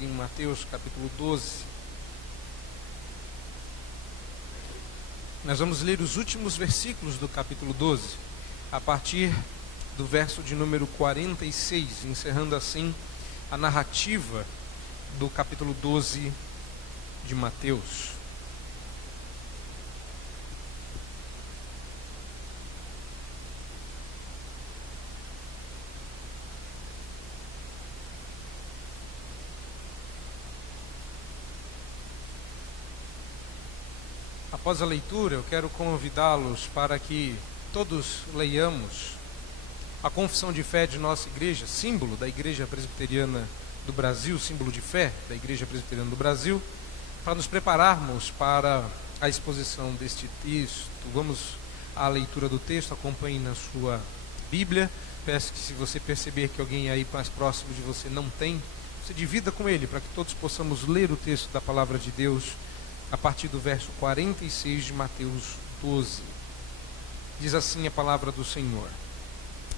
Em Mateus capítulo 12, nós vamos ler os últimos versículos do capítulo 12, a partir do verso de número 46, encerrando assim a narrativa do capítulo 12 de Mateus. Após a leitura, eu quero convidá-los para que todos leiamos a confissão de fé de nossa igreja, símbolo da Igreja Presbiteriana do Brasil, símbolo de fé da Igreja Presbiteriana do Brasil, para nos prepararmos para a exposição deste texto. Vamos à leitura do texto, acompanhe na sua Bíblia. Peço que, se você perceber que alguém aí mais próximo de você não tem, você divida com ele, para que todos possamos ler o texto da Palavra de Deus a partir do verso 46 de Mateus 12. Diz assim a palavra do Senhor: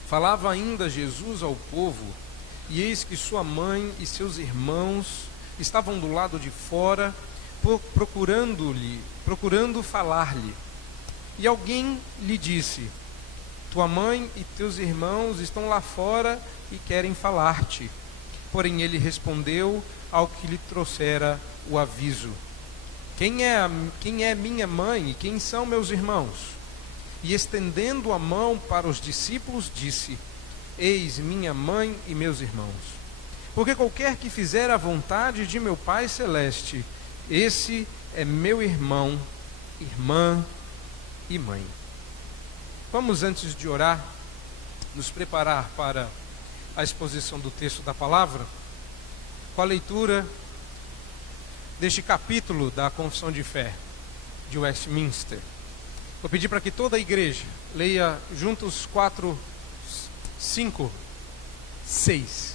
Falava ainda Jesus ao povo, e eis que sua mãe e seus irmãos estavam do lado de fora, procurando falar-lhe. E alguém lhe disse: Tua mãe e teus irmãos estão lá fora e querem falar-te. Porém ele respondeu ao que lhe trouxera o aviso: Quem é minha mãe e quem são meus irmãos? E estendendo a mão para os discípulos, disse: Eis minha mãe e meus irmãos. Porque qualquer que fizer a vontade de meu Pai Celeste, esse é meu irmão, irmã e mãe. Vamos, antes de orar, nos preparar para a exposição do texto da palavra, com a leitura deste capítulo da Confissão de Fé de Westminster. Vou pedir para que toda a igreja leia juntos 4, 5, 6.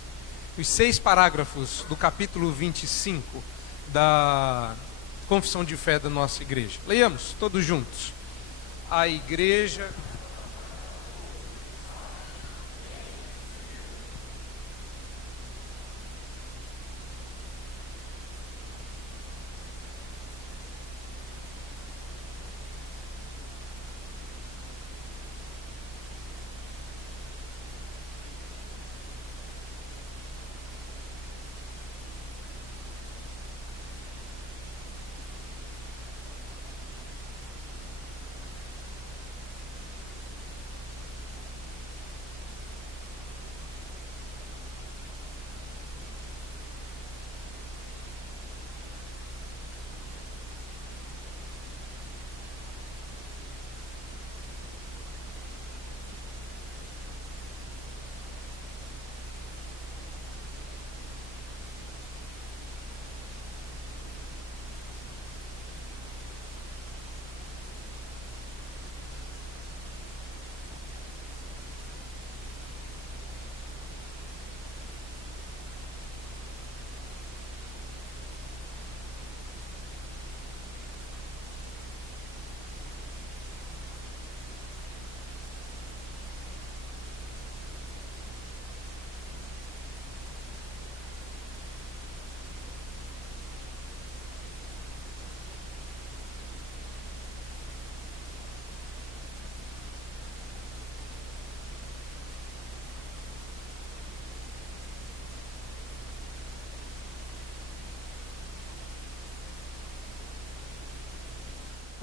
Os 6 parágrafos do capítulo 25 da Confissão de Fé da nossa igreja. Leiamos todos juntos. A igreja...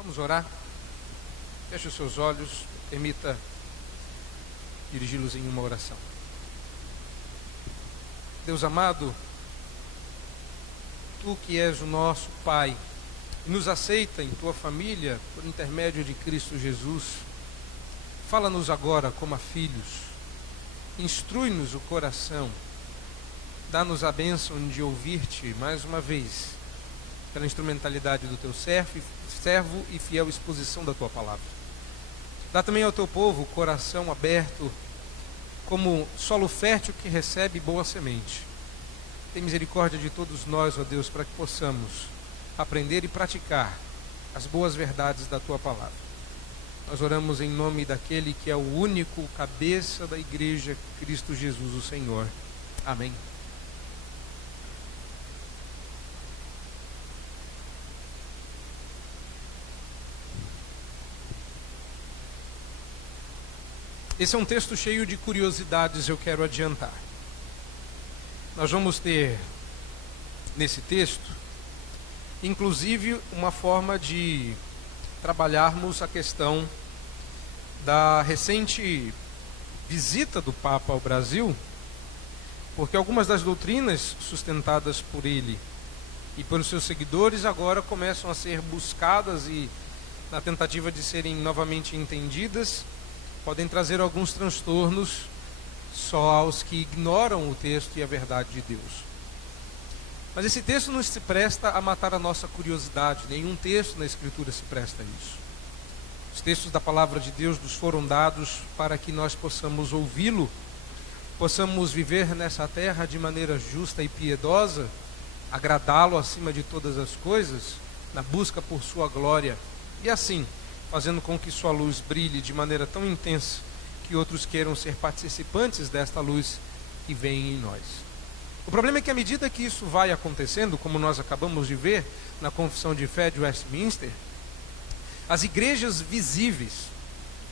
Vamos orar? Feche os seus olhos, permita dirigi-los em uma oração. Deus amado, Tu que és o nosso Pai, e nos aceita em Tua família por intermédio de Cristo Jesus, fala-nos agora como a filhos, instrui-nos o coração, dá-nos a bênção de ouvir-Te mais uma vez, pela instrumentalidade do Teu servo e fiel exposição da Tua palavra. Dá também ao Teu povo o coração aberto, como solo fértil que recebe boa semente. Tem misericórdia de todos nós, ó Deus, para que possamos aprender e praticar as boas verdades da Tua palavra. Nós oramos em nome daquele que é o único cabeça da igreja, Cristo Jesus, o Senhor. Amém. Esse é um texto cheio de curiosidades, eu quero adiantar. Nós vamos ter, nesse texto, inclusive uma forma de trabalharmos a questão da recente visita do Papa ao Brasil, porque algumas das doutrinas sustentadas por ele e pelos seus seguidores agora começam a ser buscadas e, na tentativa de serem novamente entendidas, podem trazer alguns transtornos só aos que ignoram o texto e a verdade de Deus. Mas esse texto não se presta a matar a nossa curiosidade, nenhum texto na Escritura se presta a isso. Os textos da palavra de Deus nos foram dados para que nós possamos ouvi-lo, possamos viver nessa terra de maneira justa e piedosa, agradá-lo acima de todas as coisas, na busca por sua glória, e assim, fazendo com que sua luz brilhe de maneira tão intensa, que outros queiram ser participantes desta luz que vem em nós. O problema é que à medida que isso vai acontecendo, como nós acabamos de ver na Confissão de Fé de Westminster, as igrejas visíveis,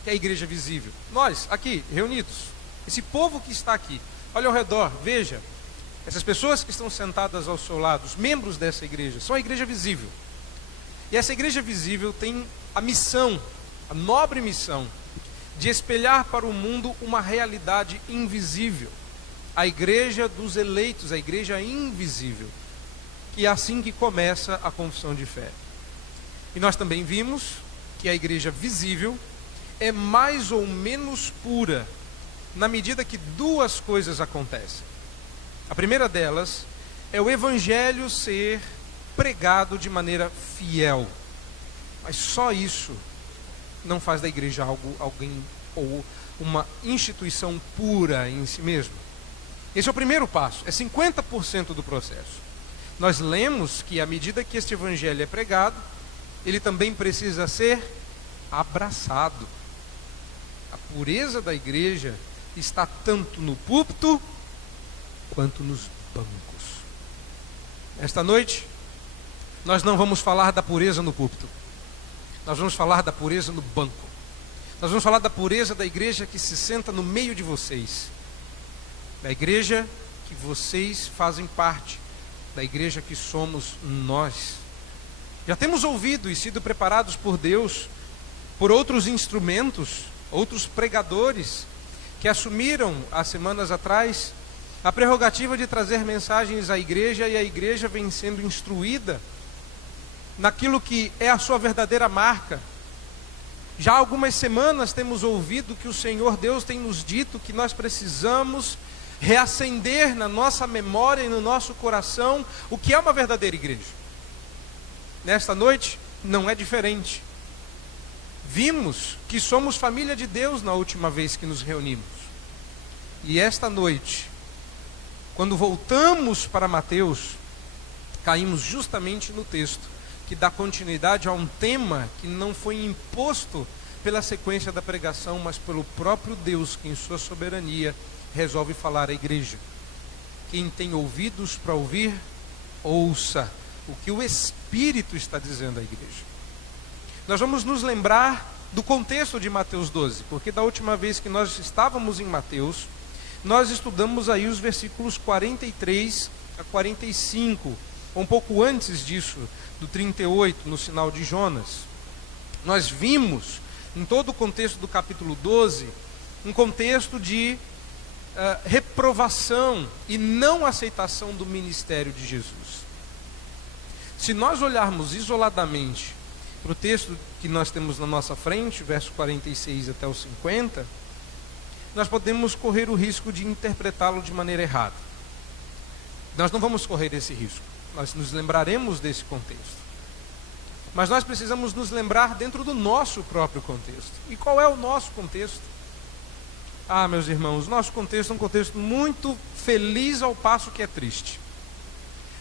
que é a igreja visível, nós aqui reunidos, esse povo que está aqui, olha ao redor, veja, essas pessoas que estão sentadas ao seu lado, os membros dessa igreja, são a igreja visível. E essa igreja visível tem a missão, a nobre missão, de espelhar para o mundo uma realidade invisível. A igreja dos eleitos, a igreja invisível. Que é assim que começa a confissão de fé. E nós também vimos que a igreja visível é mais ou menos pura, na medida que duas coisas acontecem. A primeira delas é o evangelho ser pregado de maneira fiel. Mas só isso não faz da igreja alguém ou uma instituição pura em si mesmo. Esse é o primeiro passo, é 50% do processo. Nós lemos que à medida que este evangelho é pregado, ele também precisa ser abraçado. A pureza da igreja está tanto no púlpito quanto nos bancos. Esta noite, nós não vamos falar da pureza no púlpito. Nós vamos falar da pureza no banco. Nós vamos falar da pureza da igreja que se senta no meio de vocês. Da igreja que vocês fazem parte. Da igreja que somos nós. Já temos ouvido e sido preparados por Deus, por outros instrumentos, outros pregadores, que assumiram, há semanas atrás, a prerrogativa de trazer mensagens à igreja, e a igreja vem sendo instruída naquilo que é a sua verdadeira marca. Já há algumas semanas temos ouvido que o Senhor Deus tem nos dito que nós precisamos reacender na nossa memória e no nosso coração o que é uma verdadeira igreja. Nesta noite não é diferente. Vimos que somos família de Deus na última vez que nos reunimos. E esta noite, quando voltamos para Mateus, caímos justamente no texto que dá continuidade a um tema que não foi imposto pela sequência da pregação, mas pelo próprio Deus, que em sua soberania resolve falar à igreja. Quem tem ouvidos para ouvir, ouça o que o Espírito está dizendo à igreja. Nós vamos nos lembrar do contexto de Mateus 12, porque da última vez que nós estávamos em Mateus, nós estudamos aí os versículos 43 a 45, um pouco antes disso, do 38, no sinal de Jonas. Nós vimos, em todo o contexto do capítulo 12, um contexto de reprovação e não aceitação do ministério de Jesus. Se nós olharmos isoladamente para o texto que nós temos na nossa frente, verso 46 até o 50, nós podemos correr o risco de interpretá-lo de maneira errada. Nós não vamos correr esse risco. Nós nos lembraremos desse contexto. Mas nós precisamos nos lembrar dentro do nosso próprio contexto. E qual é o nosso contexto? Ah, meus irmãos, nosso contexto é um contexto muito feliz ao passo que é triste.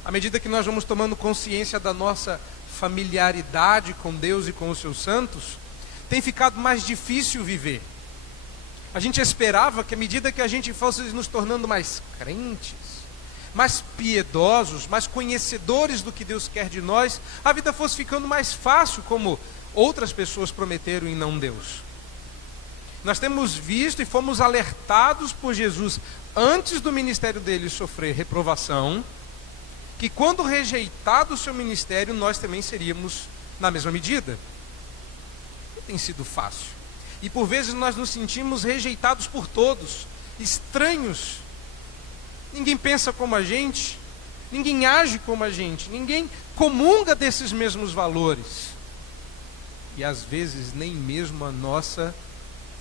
À medida que nós vamos tomando consciência da nossa familiaridade com Deus e com os seus santos, tem ficado mais difícil viver. A gente esperava que à medida que a gente fosse nos tornando mais crentes, mais piedosos, mais conhecedores do que Deus quer de nós, a vida fosse ficando mais fácil, como outras pessoas prometeram e não Deus. Nós temos visto e fomos alertados por Jesus, antes do ministério dele sofrer reprovação, que quando rejeitado o seu ministério, nós também seríamos na mesma medida. Não tem sido fácil. E por vezes nós nos sentimos rejeitados por todos, estranhos. Ninguém pensa como a gente, ninguém age como a gente, ninguém comunga desses mesmos valores. E às vezes nem mesmo a nossa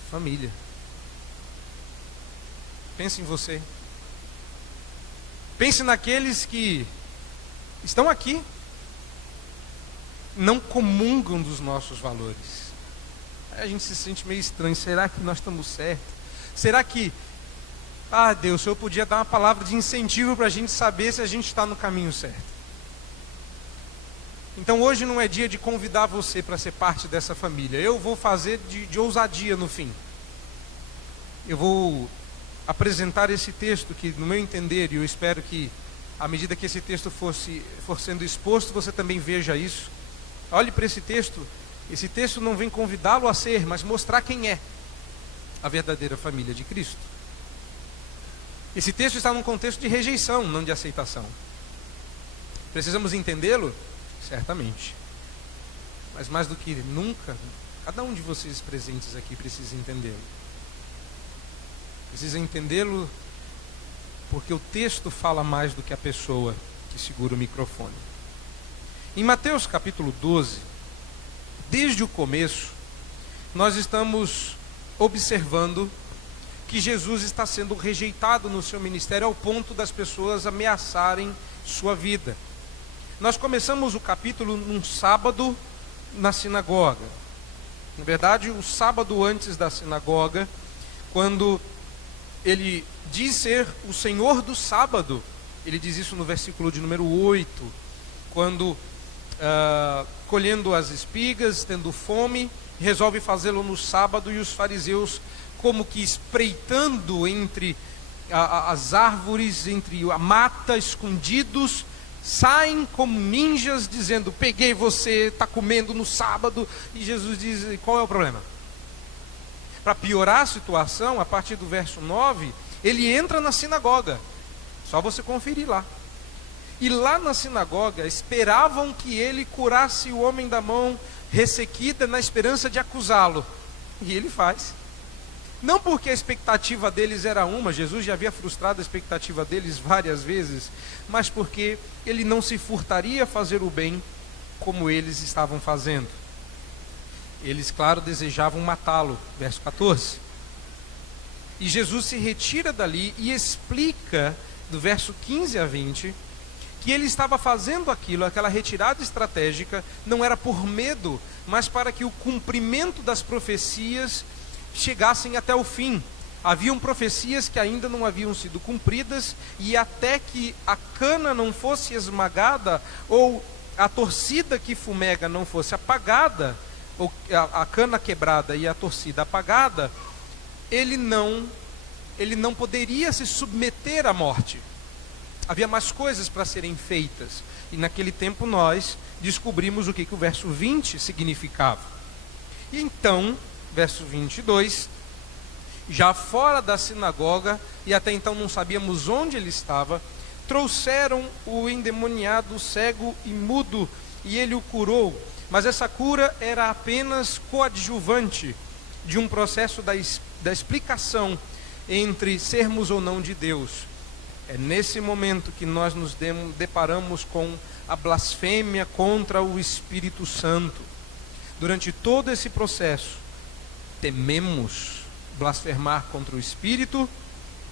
família. Pense em você. Pense naqueles que estão aqui, não comungam dos nossos valores. Aí a gente se sente meio estranho. Será que nós estamos certos? Será que, Deus, o Senhor podia dar uma palavra de incentivo para a gente saber se a gente está no caminho certo? Então hoje não é dia de convidar você para ser parte dessa família. Eu vou fazer de ousadia no fim. Eu vou apresentar esse texto que, no meu entender, e eu espero que à medida que esse texto for sendo exposto, você também veja isso. Olhe para esse texto. Esse texto não vem convidá-lo a ser, mas mostrar quem é a verdadeira família de Cristo. Esse texto está num contexto de rejeição, não de aceitação. Precisamos entendê-lo? Certamente. Mas mais do que nunca, cada um de vocês presentes aqui precisa entendê-lo. Precisa entendê-lo porque o texto fala mais do que a pessoa que segura o microfone. Em Mateus capítulo 12, desde o começo, nós estamos observando que Jesus está sendo rejeitado no seu ministério ao ponto das pessoas ameaçarem sua vida. Nós começamos o capítulo num sábado na sinagoga. Na verdade, o sábado antes da sinagoga, quando ele diz ser o Senhor do sábado. Ele diz isso no versículo de número 8, quando colhendo as espigas, tendo fome, resolve fazê-lo no sábado, e os fariseus, como que espreitando entre as árvores, entre a mata, escondidos, saem como ninjas dizendo: peguei você, está comendo no sábado. E Jesus diz: qual é o problema? Para piorar a situação, a partir do verso 9, ele entra na sinagoga. Só você conferir lá. E lá na sinagoga esperavam que ele curasse o homem da mão ressequida, na esperança de acusá-lo. E ele faz. Não porque a expectativa deles era uma, Jesus já havia frustrado a expectativa deles várias vezes, mas porque ele não se furtaria a fazer o bem como eles estavam fazendo. Eles, claro, desejavam matá-lo, verso 14. E Jesus se retira dali e explica, do verso 15 a 20, que ele estava fazendo aquilo, aquela retirada estratégica, não era por medo, mas para que o cumprimento das profecias chegassem até o fim. Haviam profecias que ainda não haviam sido cumpridas, e até que a cana não fosse esmagada, ou a torcida que fumega não fosse apagada, ou a cana quebrada e a torcida apagada, ele não poderia se submeter à morte. Havia mais coisas para serem feitas. E naquele tempo nós descobrimos o que o verso 20 significava. E então, verso 22, já fora da sinagoga, e até então não sabíamos onde ele estava, trouxeram o endemoniado, cego e mudo, e ele o curou. Mas essa cura era apenas coadjuvante de um processo da explicação entre sermos ou não de Deus. É nesse momento que nós nos deparamos com a blasfêmia contra o Espírito Santo. Durante todo esse processo, tememos blasfemar contra o Espírito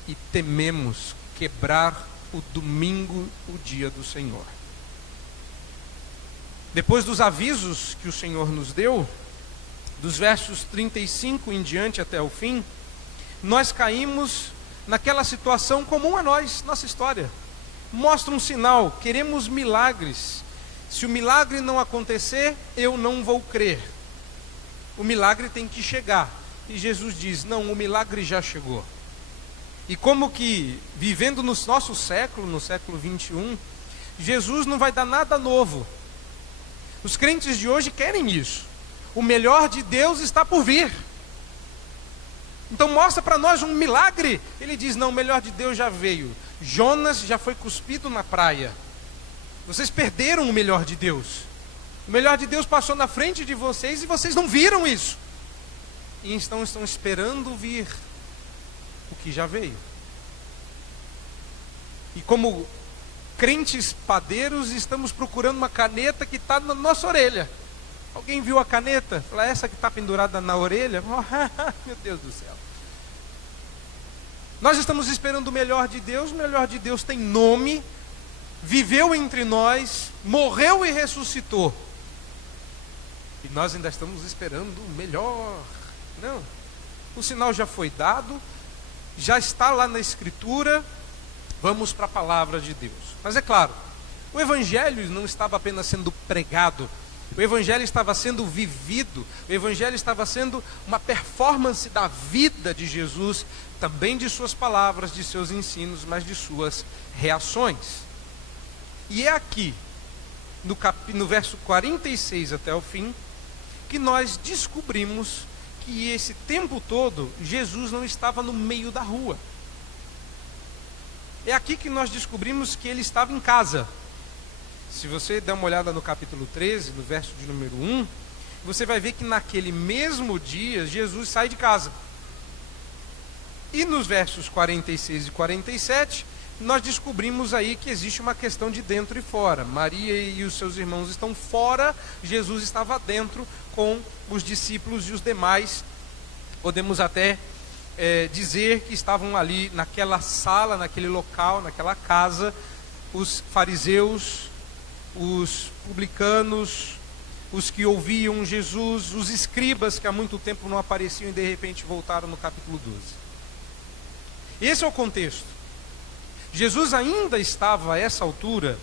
e tememos quebrar o domingo, o dia do Senhor. Depois dos avisos que o Senhor nos deu, dos versos 35 em diante até o fim, nós caímos naquela situação comum a nós, nossa história. Mostra um sinal, queremos milagres. Se o milagre não acontecer, eu não vou crer. O milagre tem que chegar. E Jesus diz: não, o milagre já chegou. E como que, vivendo no nosso século, no século 21, Jesus não vai dar nada novo. Os crentes de hoje querem isso. O melhor de Deus está por vir. Então mostra para nós um milagre. Ele diz, não, o melhor de Deus já veio. Jonas já foi cuspido na praia. Vocês perderam o melhor de Deus. O melhor de Deus passou na frente de vocês e vocês não viram isso. E então estão esperando vir o que já veio. E como crentes padeiros, estamos procurando uma caneta que está na nossa orelha. Alguém viu a caneta? Fala, essa que está pendurada na orelha? Meu Deus do céu. Nós estamos esperando o melhor de Deus. O melhor de Deus tem nome, viveu entre nós, morreu e ressuscitou. E nós ainda estamos esperando o melhor. Não, o sinal já foi dado, já está lá na Escritura. Vamos para a palavra de Deus. Mas é claro, o Evangelho não estava apenas sendo pregado, o Evangelho estava sendo vivido, o Evangelho estava sendo uma performance da vida de Jesus, também de suas palavras, de seus ensinos, mas de suas reações. E é aqui, no verso 46 até o fim, que nós descobrimos que esse tempo todo Jesus não estava no meio da rua. É aqui que nós descobrimos que ele estava em casa. Se você der uma olhada no capítulo 13, no verso de número 1, você vai ver que naquele mesmo dia Jesus sai de casa. E nos versos 46 e 47, nós descobrimos aí que existe uma questão de dentro e fora. Maria e os seus irmãos estão fora, Jesus estava dentro com os discípulos e os demais. Podemos até dizer que estavam ali naquela sala, naquele local, naquela casa, os fariseus, os publicanos, os que ouviam Jesus, os escribas que há muito tempo não apareciam e de repente voltaram no capítulo 12. Esse é o contexto. Jesus ainda estava a essa altura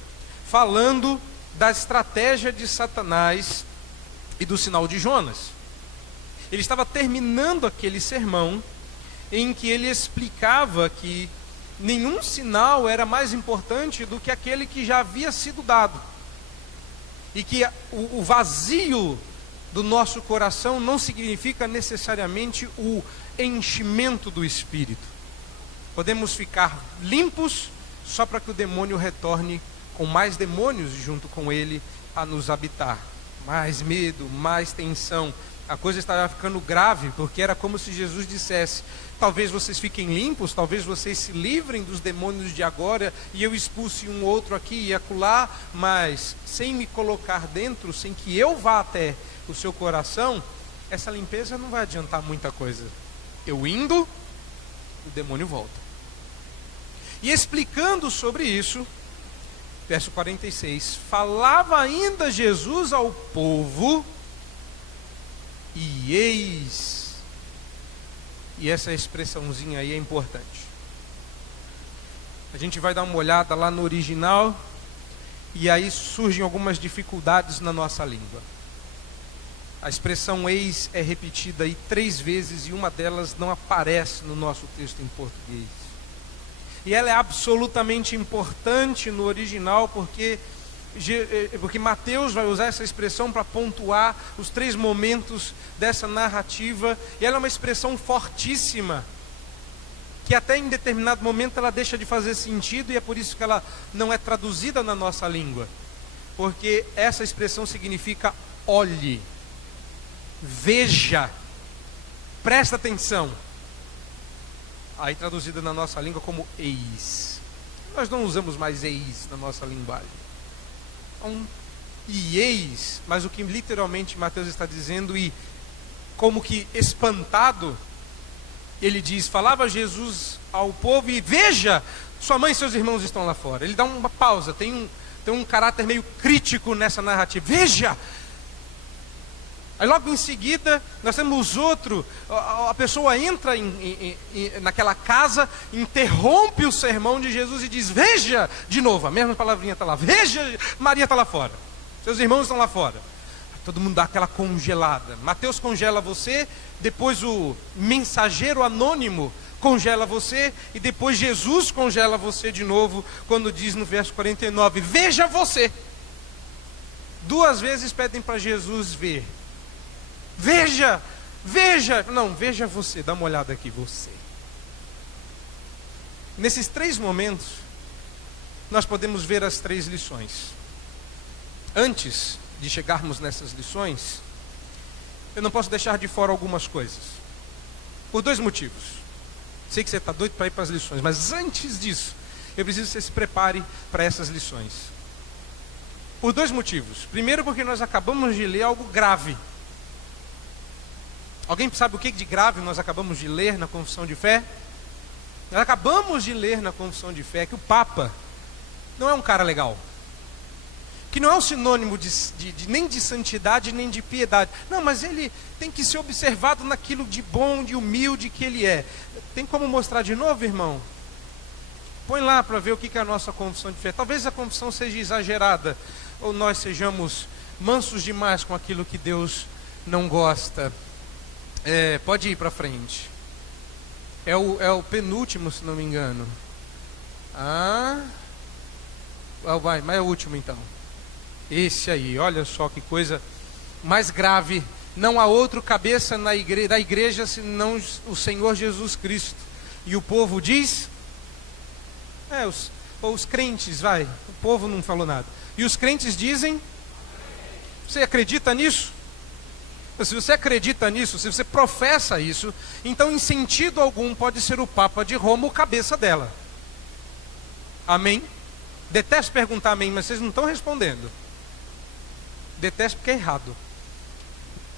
falando da estratégia de Satanás e do sinal de Jonas. Ele estava terminando aquele sermão em que ele explicava que nenhum sinal era mais importante do que aquele que já havia sido dado. E que o vazio do nosso coração não significa necessariamente o enchimento do Espírito. Podemos ficar limpos só para que o demônio retorne com mais demônios junto com ele a nos habitar. Mais medo, mais tensão. A coisa estava ficando grave, porque era como se Jesus dissesse, talvez vocês fiquem limpos, talvez vocês se livrem dos demônios de agora, e eu expulse um outro aqui e acolá, mas sem me colocar dentro, sem que eu vá até o seu coração, essa limpeza não vai adiantar muita coisa. Eu indo, o demônio volta. E explicando sobre isso, verso 46, falava ainda Jesus ao povo, e eis, e essa expressãozinha aí é importante. A gente vai dar uma olhada lá no original, e aí surgem algumas dificuldades na nossa língua. A expressão eis é repetida aí 3 vezes, e uma delas não aparece no nosso texto em português. E ela é absolutamente importante no original, porque Mateus vai usar essa expressão para pontuar os 3 momentos dessa narrativa, e ela é uma expressão fortíssima, que até em determinado momento ela deixa de fazer sentido, e é por isso que ela não é traduzida na nossa língua, porque essa expressão significa olhe, veja, presta atenção. Aí traduzida na nossa língua como eis. Nós não usamos mais eis na nossa linguagem. E eis, mas o que literalmente Mateus está dizendo, e como que espantado, ele diz, falava Jesus ao povo, e veja, sua mãe e seus irmãos estão lá fora. Ele dá uma pausa, tem um caráter meio crítico nessa narrativa. Veja! Aí logo em seguida, nós temos outro, a pessoa entra naquela casa, interrompe o sermão de Jesus e diz, veja, de novo, a mesma palavrinha está lá, veja, Maria está lá fora, seus irmãos estão lá fora. Todo mundo dá aquela congelada. Mateus congela você, depois o mensageiro anônimo congela você, e depois Jesus congela você de novo, quando diz no verso 49, veja você. 2 vezes pedem para Jesus ver. Veja, Veja você, dá uma olhada aqui, você. Nesses 3 momentos, nós podemos ver as 3 lições. Antes de chegarmos nessas lições, eu não posso deixar de fora algumas coisas. Por 2 motivos. Sei que você está doido para ir para as lições, mas antes disso, eu preciso que você se prepare para essas lições. Por 2 motivos. Primeiro, porque nós acabamos de ler algo grave. Alguém sabe o que de grave nós acabamos de ler na Confissão de Fé? Nós acabamos de ler na Confissão de Fé que o Papa não é um cara legal. Que não é um sinônimo nem de santidade, nem de piedade. Não, mas ele tem que ser observado naquilo de bom, de humilde que ele é. Tem como mostrar de novo, irmão? Põe lá para ver o que é a nossa confissão de fé. Talvez a confissão seja exagerada, ou nós sejamos mansos demais com aquilo que Deus não gosta. Pode ir para frente. É o penúltimo, se não me engano. Mas é o último então. Esse aí, olha só que coisa mais grave. Não há outro cabeça da igreja senão o Senhor Jesus Cristo. E o povo diz... os crentes, o povo não falou nada. E os crentes dizem... Você acredita nisso? Se você acredita nisso, se você professa isso, então em sentido algum pode ser o Papa de Roma o cabeça dela. Amém? Detesto perguntar amém, mas vocês não estão respondendo. Detesto porque é errado.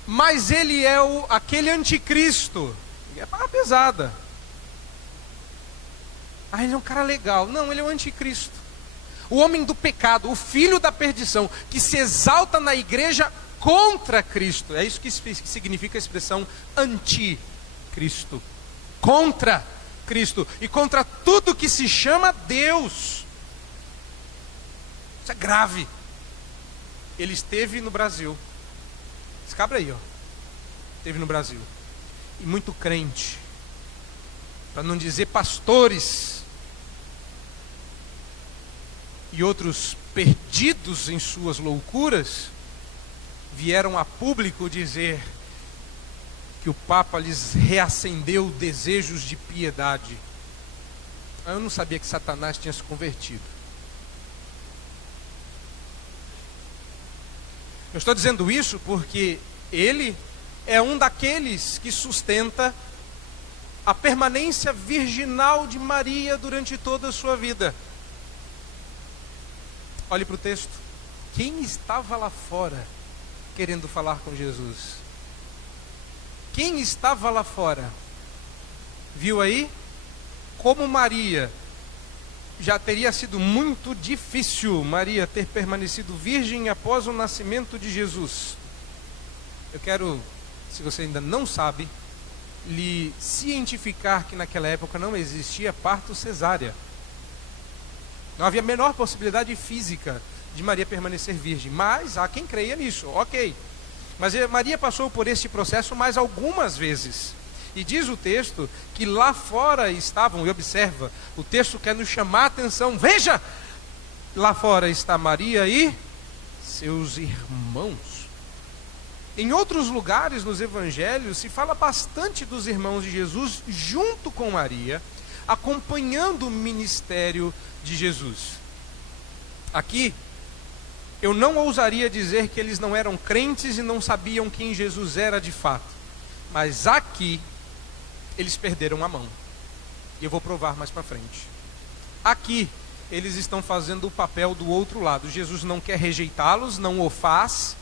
Mas ele é aquele anticristo. É barra pesada. Ele é um cara legal. Não, ele é o anticristo. O homem do pecado, o filho da perdição, que se exalta na igreja contra Cristo. É isso que significa a expressão anticristo. Contra Cristo. E contra tudo que se chama Deus. Isso é grave. Ele esteve no Brasil. Esse cabra aí, esteve no Brasil. E muito crente, para não dizer pastores, e outros perdidos em suas loucuras, vieram a público dizer que o Papa lhes reacendeu desejos de piedade. Eu não sabia que Satanás tinha se convertido. Eu estou dizendo isso porque ele é um daqueles que sustenta a permanência virginal de Maria durante toda a sua vida. Olhe para o texto. Quem estava lá fora querendo falar com Jesus? Quem estava lá fora? Viu aí? Como Maria, já teria sido muito difícil Maria ter permanecido virgem após o nascimento de Jesus. Eu quero, se você ainda não sabe, lhe cientificar que naquela época não existia parto cesárea. Não havia a menor possibilidade física de Maria permanecer virgem, mas há quem creia nisso, ok. Mas Maria passou por esse processo mais algumas vezes. E diz o texto que lá fora estavam, e observa, o texto quer nos chamar a atenção. Veja, lá fora está Maria e seus irmãos. Em outros lugares nos evangelhos se fala bastante dos irmãos de Jesus junto com Maria, acompanhando o ministério de Jesus. Aqui, eu não ousaria dizer que eles não eram crentes e não sabiam quem Jesus era de fato. Mas aqui, eles perderam a mão. E eu vou provar mais para frente. Aqui, eles estão fazendo o papel do outro lado. Jesus não quer rejeitá-los, não o faz,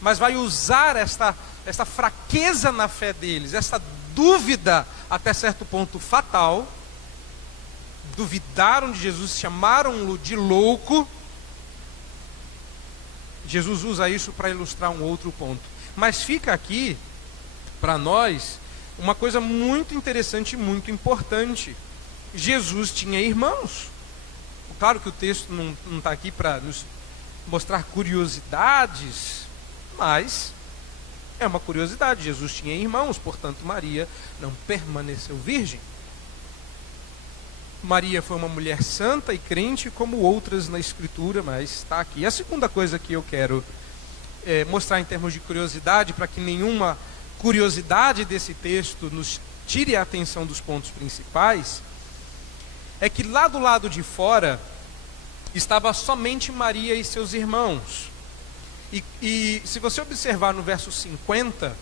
mas vai usar esta fraqueza na fé deles, essa dúvida até certo ponto fatal. Duvidaram de Jesus, chamaram-no de louco. Jesus usa isso para ilustrar um outro ponto. Mas fica aqui, para nós, uma coisa muito interessante e muito importante. Jesus tinha irmãos. Claro que o texto não está aqui para nos mostrar curiosidades, mas é uma curiosidade. Jesus tinha irmãos, portanto Maria não permaneceu virgem. Maria foi uma mulher santa e crente como outras na Escritura, mas está aqui. A segunda coisa que eu quero mostrar em termos de curiosidade, para que nenhuma curiosidade desse texto nos tire a atenção dos pontos principais, é que lá do lado de fora estava somente Maria e seus irmãos. E se você observar no verso 50,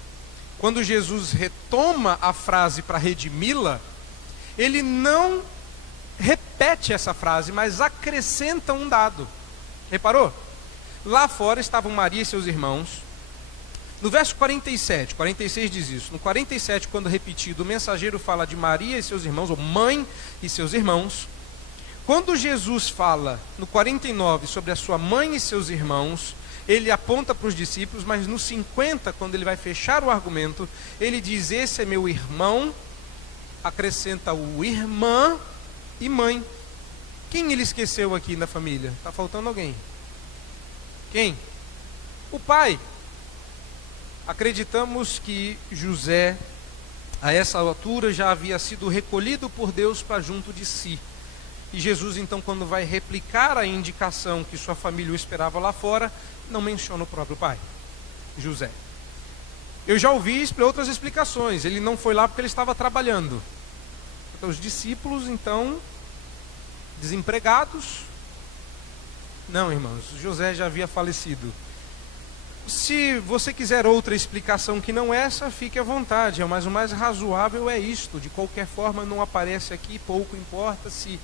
quando Jesus retoma a frase para redimi-la, ele não repete essa frase, mas acrescenta um dado. Reparou? Lá fora estavam Maria e seus irmãos. No verso 47, 46 diz isso. No 47, quando repetido, o mensageiro fala de Maria e seus irmãos, ou mãe e seus irmãos. Quando Jesus fala no 49 sobre a sua mãe e seus irmãos, ele aponta para os discípulos, mas no 50, quando ele vai fechar o argumento, ele diz: esse é meu irmão, acrescenta o irmã e mãe. Quem ele esqueceu aqui na família? Está faltando alguém. Quem? O pai. Acreditamos que José, a essa altura, já havia sido recolhido por Deus para junto de si. E Jesus, então, quando vai replicar a indicação que sua família o esperava lá fora, não menciona o próprio pai, José. Eu já ouvi outras explicações. Ele não foi lá porque ele estava trabalhando. Então, os discípulos, então, desempregados. Não, irmãos, José já havia falecido. Se você quiser outra explicação que não essa, fique à vontade, mas o mais razoável é isto. De qualquer forma, não aparece aqui, pouco importa se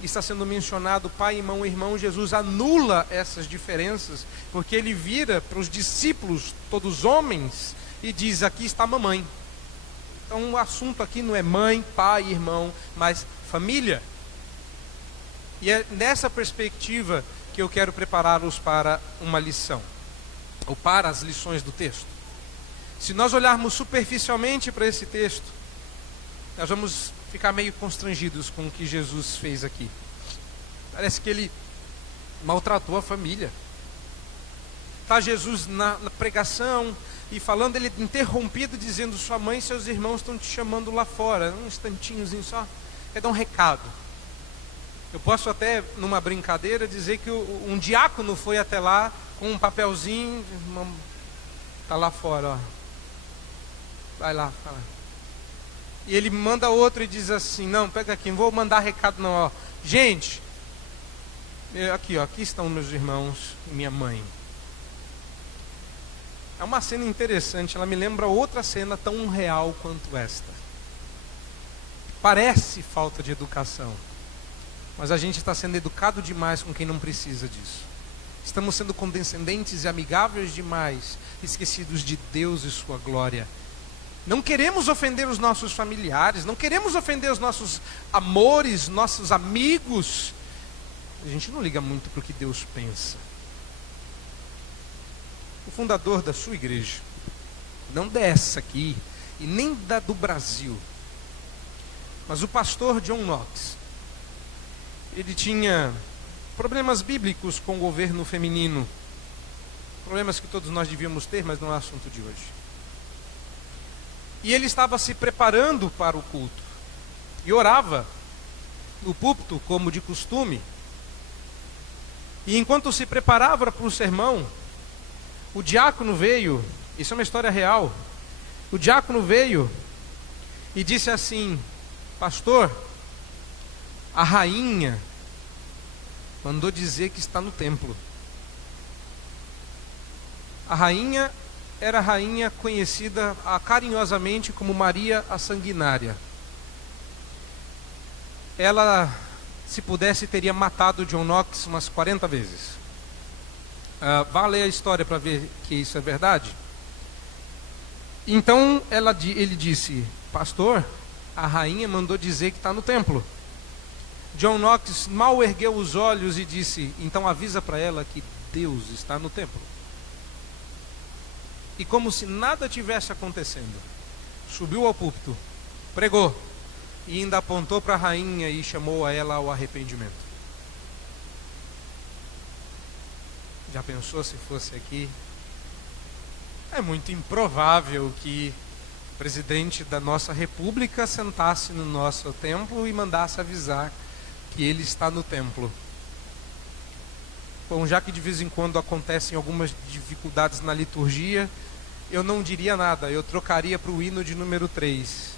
está sendo mencionado pai, irmão. Jesus anula essas diferenças, porque ele vira para os discípulos, todos homens, e diz: aqui está a mamãe. Então o assunto aqui não é mãe, pai, irmão, mas família. E é nessa perspectiva que eu quero prepará-los para uma lição, ou para as lições do texto. Se nós olharmos superficialmente para esse texto, nós vamos ficar meio constrangidos com o que Jesus fez aqui. Parece que ele maltratou a família. Está Jesus na pregação e falando, ele interrompido, dizendo: sua mãe e seus irmãos estão te chamando lá fora. Um instantinhozinho só, quer dar um recado. Eu posso até, numa brincadeira, dizer que um diácono foi até lá com um papelzinho, está lá fora, ó. Vai lá, fala. E ele manda outro e diz assim: não, pega aqui, não vou mandar recado não, ó. Gente, aqui, ó, aqui estão meus irmãos e minha mãe. É uma cena interessante, ela me lembra outra cena tão real quanto esta. Parece falta de educação, mas a gente está sendo educado demais com quem não precisa disso. Estamos sendo condescendentes e amigáveis demais, esquecidos de Deus e sua glória. Não queremos ofender os nossos familiares, não queremos ofender os nossos amores, nossos amigos. A gente não liga muito para o que Deus pensa. O fundador da sua igreja, não dessa aqui, e nem da do Brasil, mas o pastor John Knox, ele tinha problemas bíblicos com o governo feminino, problemas que todos nós devíamos ter, mas não é assunto de hoje. E ele estava se preparando para o culto e orava no púlpito, como de costume. E enquanto se preparava para o sermão, o diácono veio, isso é uma história real, o diácono veio e disse assim: pastor, a rainha mandou dizer que está no templo. A rainha era a rainha conhecida carinhosamente como Maria a Sanguinária. Ela, se pudesse, teria matado John Knox umas 40 vezes. Vá ler a história para ver que isso é verdade. Então ele disse: pastor, a rainha mandou dizer que está no templo. John Knox mal ergueu os olhos e disse: então avisa para ela que Deus está no templo. E como se nada tivesse acontecendo, subiu ao púlpito, pregou e ainda apontou para a rainha e chamou a ela ao arrependimento. Já pensou se fosse aqui? É muito improvável que o presidente da nossa república sentasse no nosso templo e mandasse avisar que ele está no templo. Bom, já que de vez em quando acontecem algumas dificuldades na liturgia, eu não diria nada, eu trocaria para o hino de número 3.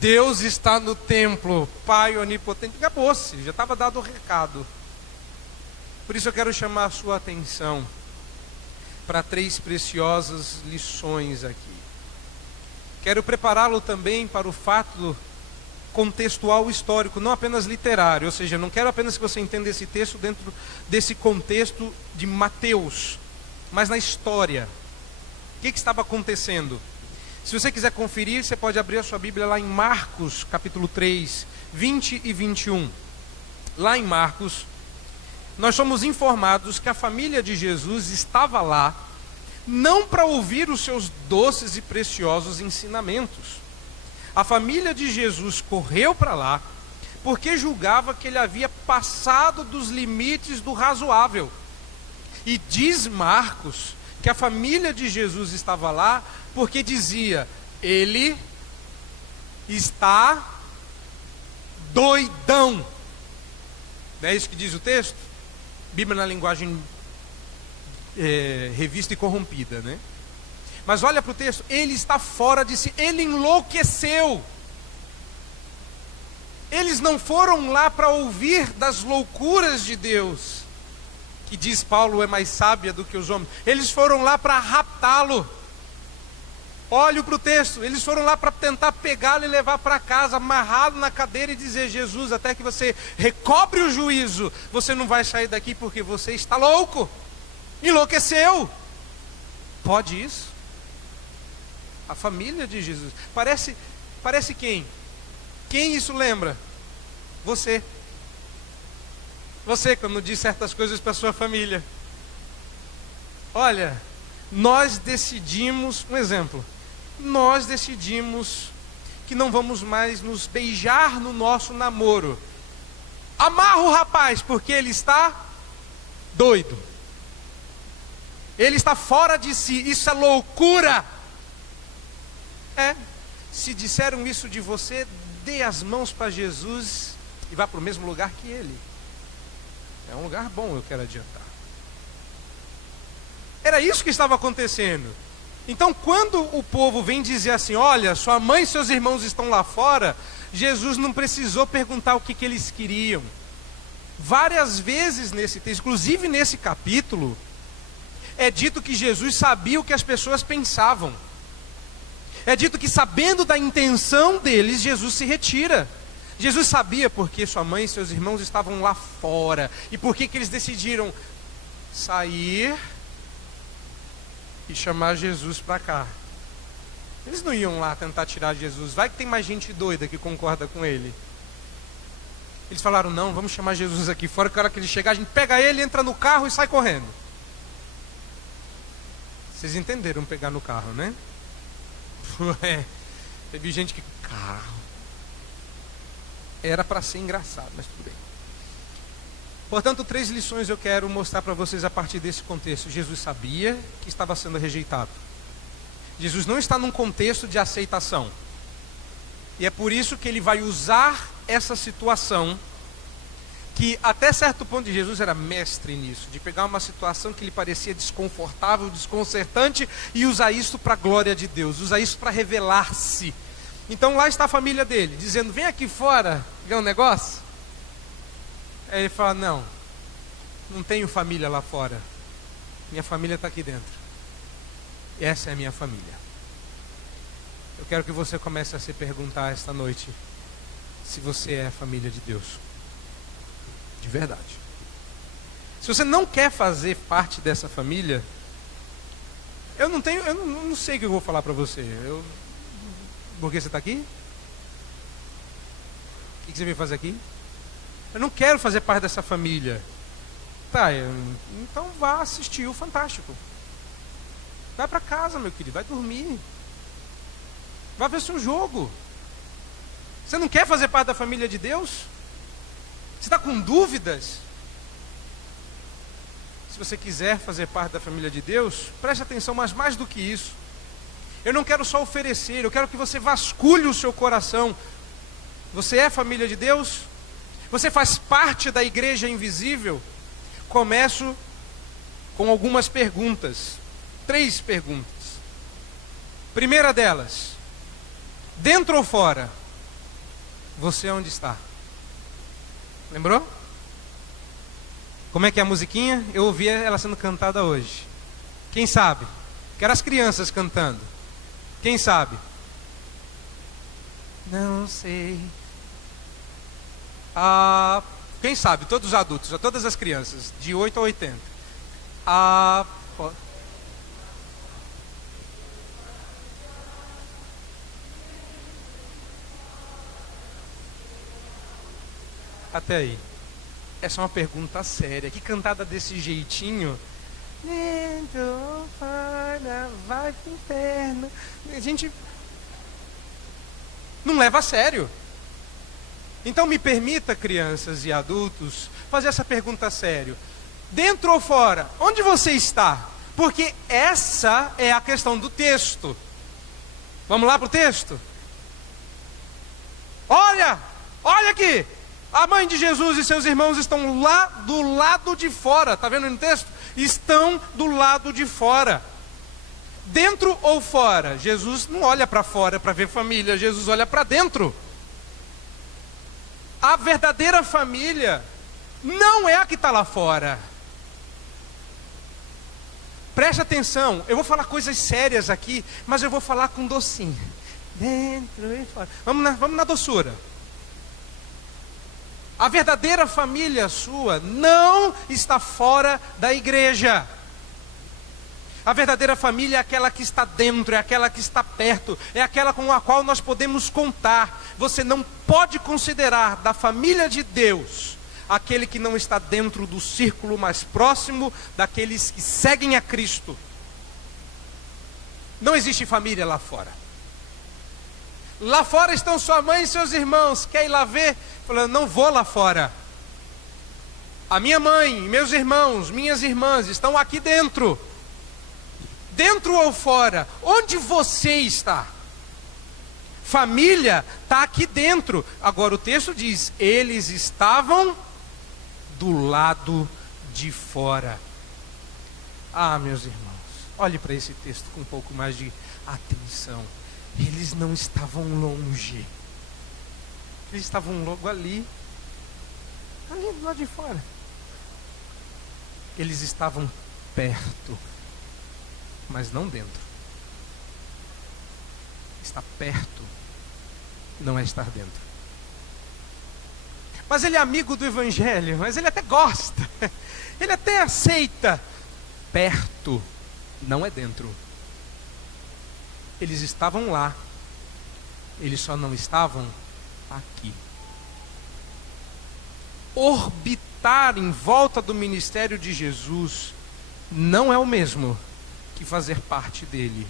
Deus está no templo, Pai onipotente. Acabou-se, já estava dado o recado. Por isso eu quero chamar a sua atenção para 3 preciosas lições aqui. Quero prepará-lo também para o fato contextual histórico, não apenas literário, ou seja, não quero apenas que você entenda esse texto dentro desse contexto de Mateus, mas na história. O que estava acontecendo? Se você quiser conferir, você pode abrir a sua Bíblia lá em Marcos, capítulo 3, 20 e 21. Lá em Marcos, nós somos informados que a família de Jesus estava lá, não para ouvir os seus doces e preciosos ensinamentos. A família de Jesus correu para lá, porque julgava que ele havia passado dos limites do razoável. E diz Marcos que a família de Jesus estava lá, porque dizia, ele está doidão. Não é isso que diz o texto? Bíblia na linguagem revista e corrompida, né? Mas olha para o texto, ele está fora de si, ele enlouqueceu. Eles não foram lá para ouvir das loucuras de Deus, que diz Paulo é mais sábia do que os homens. Eles foram lá para raptá-lo. Olhe para o texto, eles foram lá para tentar pegá-lo e levar para casa, amarrá-lo na cadeira e dizer, Jesus, até que você recobre o juízo, você não vai sair daqui porque você está louco, enlouqueceu. Pode isso? A família de Jesus, parece quem? Quem isso lembra? Você. Você, quando diz certas coisas para sua família. Olha, nós decidimos, um exemplo, nós decidimos que não vamos mais nos beijar no nosso namoro. Amarra o rapaz, porque ele está doido. Ele está fora de si, isso é loucura. Se disseram isso de você, dê as mãos para Jesus e vá para o mesmo lugar que ele. É um lugar bom, eu quero adiantar. Era isso que estava acontecendo. Então, quando o povo vem dizer assim, olha, sua mãe e seus irmãos estão lá fora, Jesus não precisou perguntar o que eles queriam. Várias vezes nesse texto, inclusive nesse capítulo, é dito que Jesus sabia o que as pessoas pensavam. É dito que, sabendo da intenção deles, Jesus se retira. Jesus sabia porque sua mãe e seus irmãos estavam lá fora. E por que eles decidiram sair e chamar Jesus para cá. Eles não iam lá tentar tirar Jesus. Vai que tem mais gente doida que concorda com ele. Eles falaram, não, vamos chamar Jesus aqui fora, que a hora que ele chegar, a gente pega ele, entra no carro e sai correndo. Vocês entenderam pegar no carro, né? Teve gente que... Carro. Era para ser engraçado, mas tudo bem. Portanto, 3 lições eu quero mostrar para vocês a partir desse contexto. Jesus sabia que estava sendo rejeitado. Jesus não está num contexto de aceitação. E é por isso que ele vai usar essa situação, que até certo ponto de Jesus era mestre nisso, de pegar uma situação que lhe parecia desconfortável, desconcertante, e usar isso para a glória de Deus, usar isso para revelar-se. Então lá está a família dele, dizendo, vem aqui fora, ver um negócio. Aí ele fala, não tenho família lá fora, minha família está aqui dentro. Essa é a minha família. Eu quero que você comece a se perguntar esta noite, se você é a família de Deus, de verdade. Se você não quer fazer parte dessa família, eu não sei o que eu vou falar para você. Por que você está aqui? O que você veio fazer aqui? Eu não quero fazer parte dessa família. Tá, então vá assistir o Fantástico. Vai para casa, meu querido, vai dormir. Vai ver seu jogo. Você não quer fazer parte da família de Deus? Você está com dúvidas? Se você quiser fazer parte da família de Deus, preste atenção, mas mais do que isso. Eu não quero só oferecer, eu quero que você vasculhe o seu coração. Você é família de Deus? Você faz parte da igreja invisível? Começo com algumas perguntas. 3 perguntas. Primeira delas, dentro ou fora? Você onde está? Lembrou? Como é que é a musiquinha? Eu ouvi ela sendo cantada hoje. Quem sabe? Quero as crianças cantando. Quem sabe? Não sei. Quem sabe? Todos os adultos, todas as crianças, de 8 a 80. Até aí. Essa é uma pergunta séria. Que cantada desse jeitinho? Dentro, fora, vai pro inferno. A gente não leva a sério. Então me permita, crianças e adultos, fazer essa pergunta a sério. Dentro ou fora? Onde você está? Porque essa é a questão do texto. Vamos lá para o texto? Olha aqui. A mãe de Jesus e seus irmãos estão lá do lado de fora. Está vendo no texto? Estão do lado de fora. Dentro ou fora? Jesus não olha para fora para ver família. Jesus olha para dentro. A verdadeira família não é a que está lá fora. Preste atenção. Eu vou falar coisas sérias aqui, mas eu vou falar com docinho. Dentro e fora. Vamos na doçura. A verdadeira família sua não está fora da igreja. A verdadeira família é aquela que está dentro, é aquela que está perto, é aquela com a qual nós podemos contar. Você não pode considerar da família de Deus aquele que não está dentro do círculo mais próximo daqueles que seguem a Cristo. Não existe família lá fora. Lá fora estão sua mãe e seus irmãos. Quer ir lá ver? Falando, não vou lá fora. A minha mãe, meus irmãos, minhas irmãs estão aqui dentro. Dentro ou fora? Onde você está? Família está aqui dentro. Agora o texto diz, eles estavam do lado de fora. Meus irmãos, olhe para esse texto com um pouco mais de atenção. Eles não estavam longe. Eles estavam logo ali do lado de fora. Eles estavam perto, mas não dentro. Estar perto não é estar dentro. Mas ele é amigo do evangelho, mas ele até gosta, ele até aceita. Perto não é dentro. Eles estavam lá, eles só não estavam aqui. Orbitar em volta do ministério de Jesus não é o mesmo que fazer parte dele.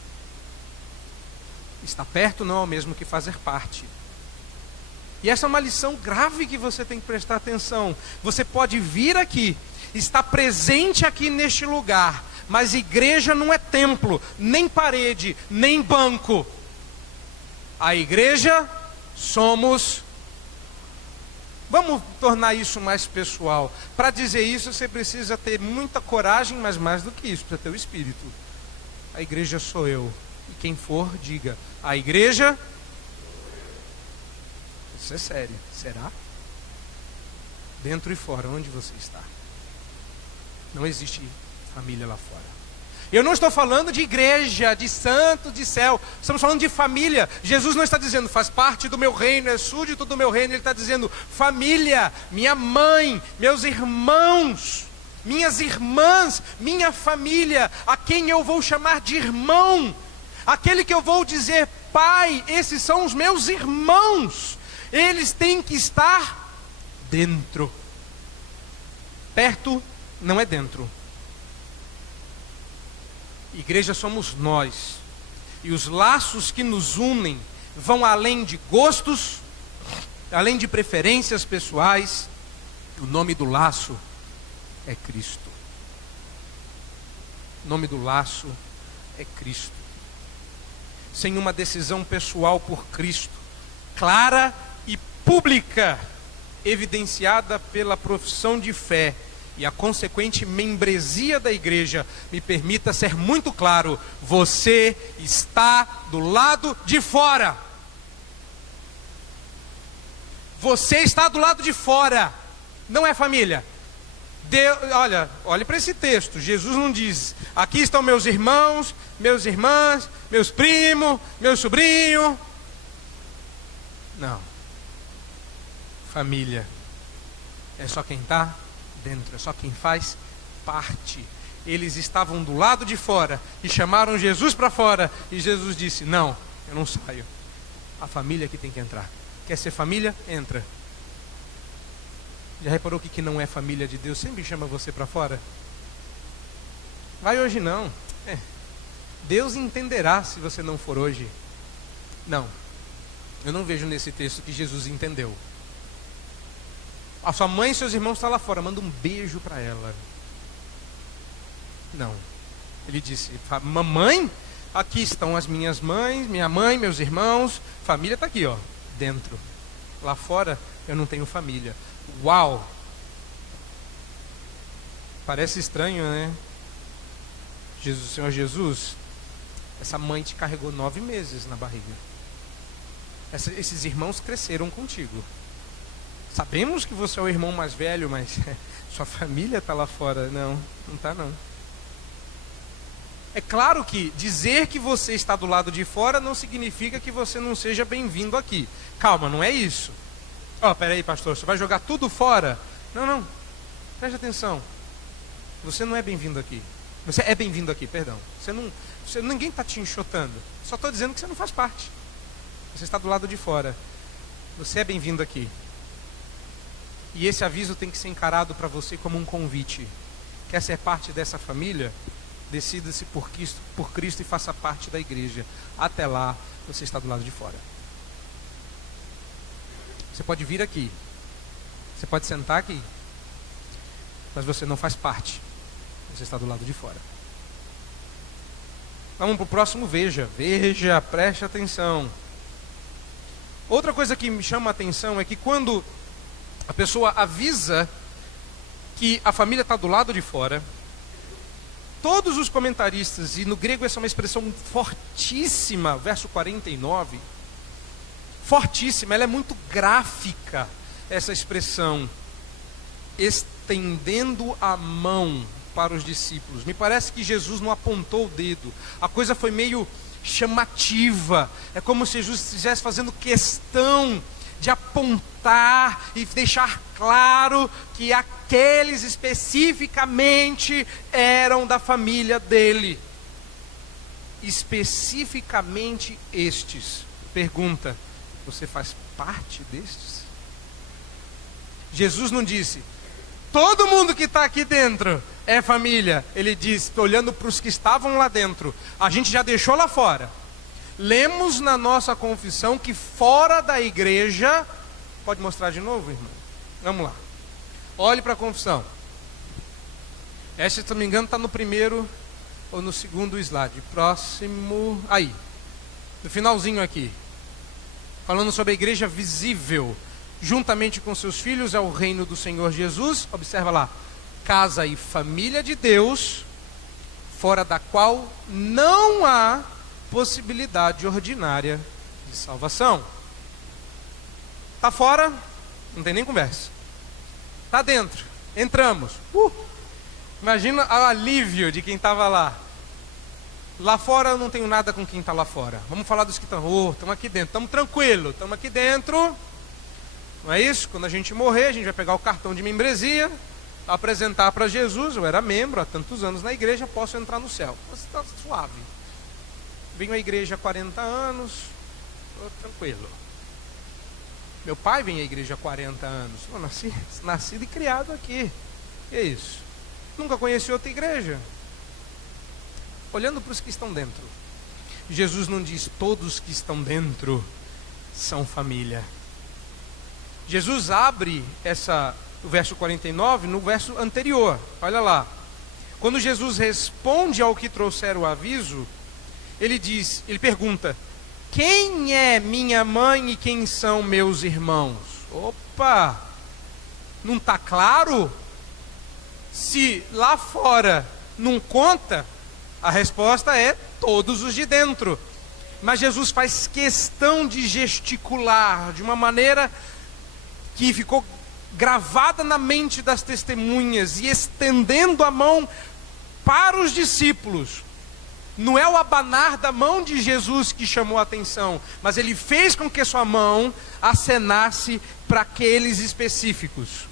Estar perto não é o mesmo que fazer parte. E essa é uma lição grave que você tem que prestar atenção. Você pode vir aqui, estar presente aqui neste lugar, mas igreja não é templo, nem parede, nem banco. A igreja somos. Vamos tornar isso mais pessoal. Para dizer isso, você precisa ter muita coragem, mas mais do que isso, precisa ter o Espírito. A igreja sou eu. E quem for, diga, a igreja. Isso é sério. Será? Dentro e fora, onde você está? Não existe família lá fora. Eu não estou falando de igreja, de santo, de céu. Estamos falando de família. Jesus não está dizendo, faz parte do meu reino, é súdito do meu reino. Ele está dizendo, família, minha mãe, meus irmãos, minhas irmãs, minha família, a quem eu vou chamar de irmão, aquele que eu vou dizer, pai, esses são os meus irmãos. Eles têm que estar dentro. Perto não é dentro. Igreja somos nós. E os laços que nos unem vão além de gostos, além de preferências pessoais. O nome do laço é Cristo. O nome do laço é Cristo. Sem uma decisão pessoal por Cristo, clara e pública, evidenciada pela profissão de fé e a consequente membresia da igreja, me permita ser muito claro: você está do lado de fora. Você está do lado de fora, não é família. Olhe para esse texto. Jesus não diz: aqui estão meus irmãos, meus irmãs, meus primos, meu sobrinho. Não. Família é só quem está dentro, é só quem faz parte. Eles estavam do lado de fora e chamaram Jesus para fora, e Jesus disse: não, eu não saio. A família que tem que entrar. Quer ser família? Entra. Já reparou que não é família de Deus sempre chama você para fora? Vai hoje não. Deus entenderá se você não for hoje. Não. Eu não vejo nesse texto que Jesus entendeu. A sua mãe e seus irmãos estão lá fora, manda um beijo para ela. Não. Ele disse: mamãe, aqui estão as minhas mães, minha mãe, meus irmãos, família está aqui, ó, dentro. Lá fora eu não tenho família. Uau! Parece estranho, né? Senhor Jesus, essa mãe te carregou 9 meses na barriga. Esses irmãos cresceram contigo. Sabemos que você é o irmão mais velho, mas sua família está lá fora. Não está não. É claro que dizer que você está do lado de fora não significa que você não seja bem-vindo aqui. Calma, não é isso. Peraí, pastor, você vai jogar tudo fora? Não, preste atenção. Você não é bem-vindo aqui. Você é bem-vindo aqui, perdão. Ninguém está te enxotando. Só estou dizendo que você não faz parte. Você está do lado de fora. Você é bem-vindo aqui. E esse aviso tem que ser encarado para você como um convite. Quer ser parte dessa família? Decida-se por Cristo e faça parte da igreja. Até lá, você está do lado de fora. Você pode vir aqui, você pode sentar aqui, mas você não faz parte. Você está do lado de fora. Vamos para o próximo. Veja, preste atenção. Outra coisa que me chama a atenção é que quando a pessoa avisa que a família está do lado de fora, todos os comentaristas, e no grego essa é uma expressão fortíssima, verso 49, fortíssima, ela é muito gráfica, essa expressão, estendendo a mão para os discípulos. Me parece que Jesus não apontou o dedo, a coisa foi meio chamativa, é como se Jesus estivesse fazendo questão de apontar e deixar claro que aqueles especificamente eram da família dele. Especificamente estes. Pergunta: você faz parte destes? Jesus não disse: todo mundo que está aqui dentro é família. Ele disse, olhando para os que estavam lá dentro: a gente já deixou lá fora. Lemos na nossa confissão que fora da igreja... Pode mostrar de novo, irmão? Vamos lá. Olhe para a confissão. Essa, se não me engano, está no primeiro ou no segundo slide. Próximo. Aí. No finalzinho aqui. Falando sobre a igreja visível. Juntamente com seus filhos é o reino do Senhor Jesus. Observa lá. Casa e família de Deus, fora da qual não há possibilidade ordinária de salvação. Está fora, não tem nem conversa. Está dentro, entramos. Imagina o alívio de quem estava lá. Lá fora eu não tenho nada com quem está lá fora. Vamos falar dos que estão. Estamos aqui dentro, estamos tranquilos, estamos aqui dentro. Não é isso? Quando a gente morrer, a gente vai pegar o cartão de membresia, apresentar para Jesus. Eu era membro há tantos anos na igreja, posso entrar no céu. Você está suave. Venho à igreja há 40 anos, estou tranquilo. Meu pai vem à igreja há 40 anos. Eu nascido e criado aqui. Que é isso? Nunca conheci outra igreja. Olhando para os que estão dentro, Jesus não diz todos que estão dentro são família. Jesus abre o verso 49 no verso anterior. Olha lá. Quando Jesus responde ao que trouxeram o aviso, ele pergunta: quem é minha mãe e quem são meus irmãos? Opa! Não está claro? Se lá fora não conta, a resposta é todos os de dentro. Mas Jesus faz questão de gesticular de uma maneira que ficou gravada na mente das testemunhas, e estendendo a mão para os discípulos. Não é o abanar da mão de Jesus que chamou a atenção, mas ele fez com que sua mão acenasse para aqueles específicos.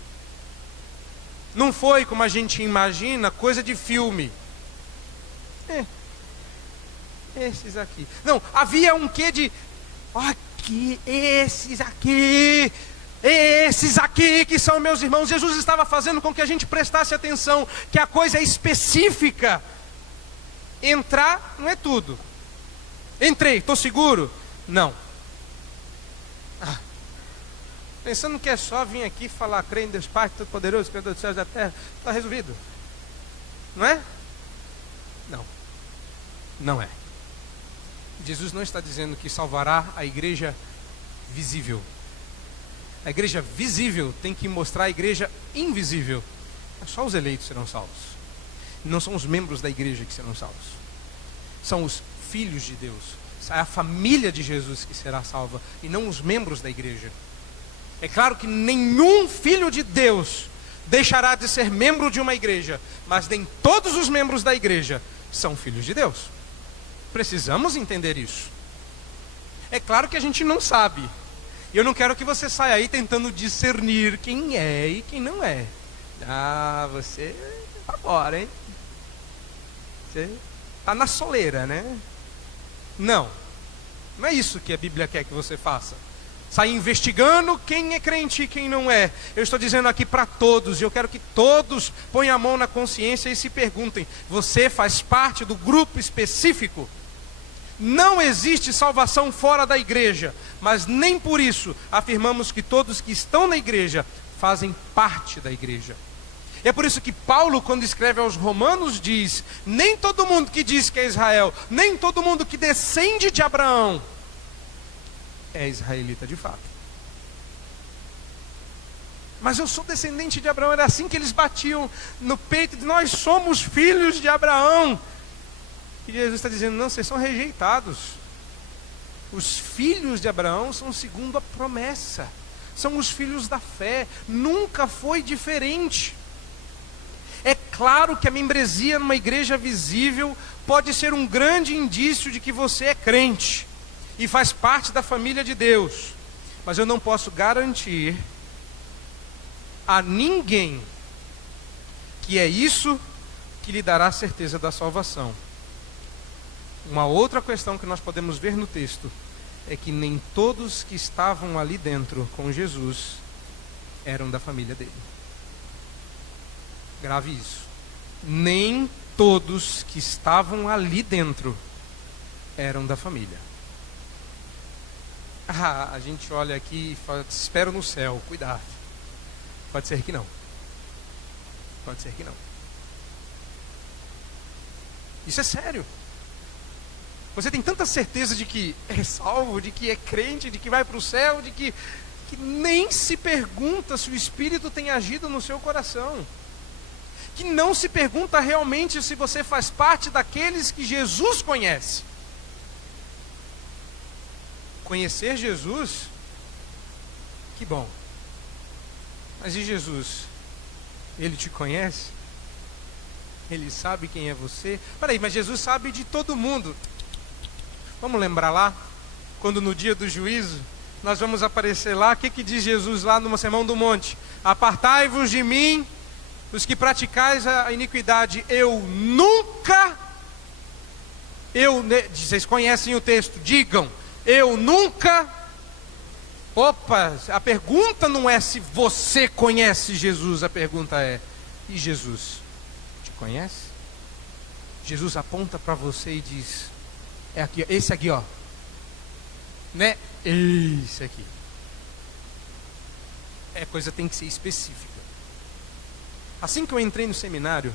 Não foi, como a gente imagina, coisa de filme. Esses aqui. Não, havia um quê de... Aqui, esses aqui que são meus irmãos. Jesus estava fazendo com que a gente prestasse atenção, que a coisa é específica. Entrar não é tudo. Entrei, estou seguro? Não. Pensando que é só vir aqui falar, creio em Deus Pai, Todo-Poderoso, Criador dos céus e da terra, está resolvido. Não é? Não. Não é. Jesus não está dizendo que salvará a igreja visível. A igreja visível tem que mostrar a igreja invisível. Só os eleitos serão salvos. Não são os membros da igreja que serão salvos. São os filhos de Deus. É a família de Jesus que será salva, e não os membros da igreja. É claro que nenhum filho de Deus deixará de ser membro de uma igreja, mas nem todos os membros da igreja são filhos de Deus. Precisamos entender isso. É claro que a gente não sabe. E eu não quero que você saia aí tentando discernir quem é e quem não é. Você tá fora, hein? Você tá na soleira, né? Não. Não é isso que a Bíblia quer que você faça. Sair investigando quem é crente e quem não é. Eu estou dizendo aqui para todos, e eu quero que todos ponham a mão na consciência e se perguntem: você faz parte do grupo específico? Não existe salvação fora da igreja, mas nem por isso afirmamos que todos que estão na igreja fazem parte da igreja. É por isso que Paulo, quando escreve aos Romanos, diz: nem todo mundo que diz que é Israel, nem todo mundo que descende de Abraão é israelita de fato. Mas eu sou descendente de Abraão. Era assim que eles batiam no peito: de nós somos filhos de Abraão. E Jesus está dizendo: não, vocês são rejeitados. Os filhos de Abraão são segundo a promessa, são os filhos da fé. Nunca foi diferente. É claro que a membresia numa igreja visível pode ser um grande indício de que você é crente e faz parte da família de Deus, mas eu não posso garantir a ninguém que é isso que lhe dará certeza da salvação. Uma outra questão que nós podemos ver no texto é que nem todos que estavam ali dentro com Jesus eram da família dele. Grave isso. Nem todos que estavam ali dentro eram da família. A gente olha aqui e fala: espero no céu, cuidado. Pode ser que não. Pode ser que não. Isso é sério. Você tem tanta certeza de que é salvo, de que é crente, de que vai para o céu, de que nem se pergunta se o Espírito tem agido no seu coração. Que não se pergunta realmente se você faz parte daqueles que Jesus conhece. Conhecer Jesus, que bom. Mas e Jesus? Ele te conhece? Ele sabe quem é você? Peraí, mas Jesus sabe de todo mundo. Vamos lembrar lá, quando no dia do juízo, nós vamos aparecer lá. O que diz Jesus lá no Sermão do Monte? Apartai-vos de mim, os que praticais a iniquidade. Vocês conhecem o texto, digam: eu nunca. Opa, a pergunta não é se você conhece Jesus, a pergunta é: e Jesus te conhece? Jesus aponta para você e diz: é aqui, esse aqui, ó, né? Esse aqui. A coisa tem que ser específica. Assim que eu entrei no seminário,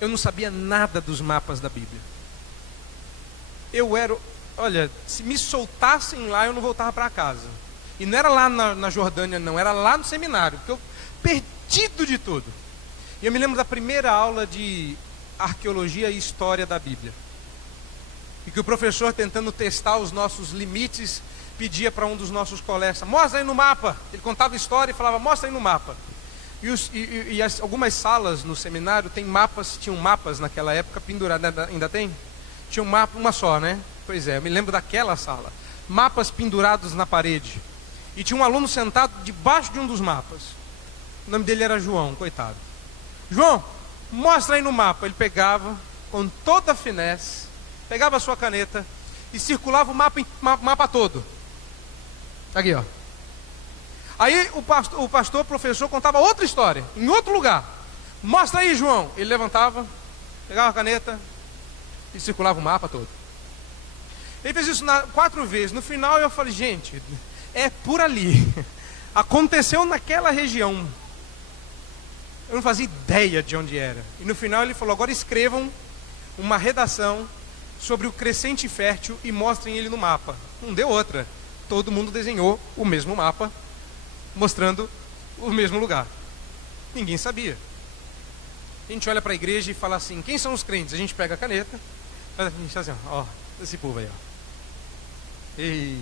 eu não sabia nada dos mapas da Bíblia. Olha, se me soltassem lá, eu não voltava para casa. E não era lá na Jordânia, não, era lá no seminário. Porque eu perdido de tudo. E eu me lembro da primeira aula de arqueologia e história da Bíblia. E que o professor, tentando testar os nossos limites, pedia para um dos nossos colegas: mostra aí no mapa. Ele contava história e falava: mostra aí no mapa. Algumas salas no seminário tinham mapas naquela época pendurados. Ainda tem? Tinha um mapa, uma só, né? Pois é, eu me lembro daquela sala. Mapas pendurados na parede. E tinha um aluno sentado debaixo de um dos mapas. O nome dele era João, coitado. João, mostra aí no mapa. Ele pegava, com toda a finesse, pegava a sua caneta e circulava o mapa todo. Aqui, ó. Aí o pastor, o professor, contava outra história, em outro lugar. Mostra aí, João. Ele levantava, pegava a caneta e circulava o mapa todo. Ele fez isso 4 vezes. No final eu falei: gente, é por ali. Aconteceu naquela região. Eu não fazia ideia de onde era. E no final ele falou: agora escrevam uma redação sobre o crescente fértil e mostrem ele no mapa. Não deu outra. Todo mundo desenhou o mesmo mapa, mostrando o mesmo lugar. Ninguém sabia. A gente olha para a igreja e fala assim: quem são os crentes? A gente pega a caneta, a gente fala assim: ó, esse povo aí, ó. Ei.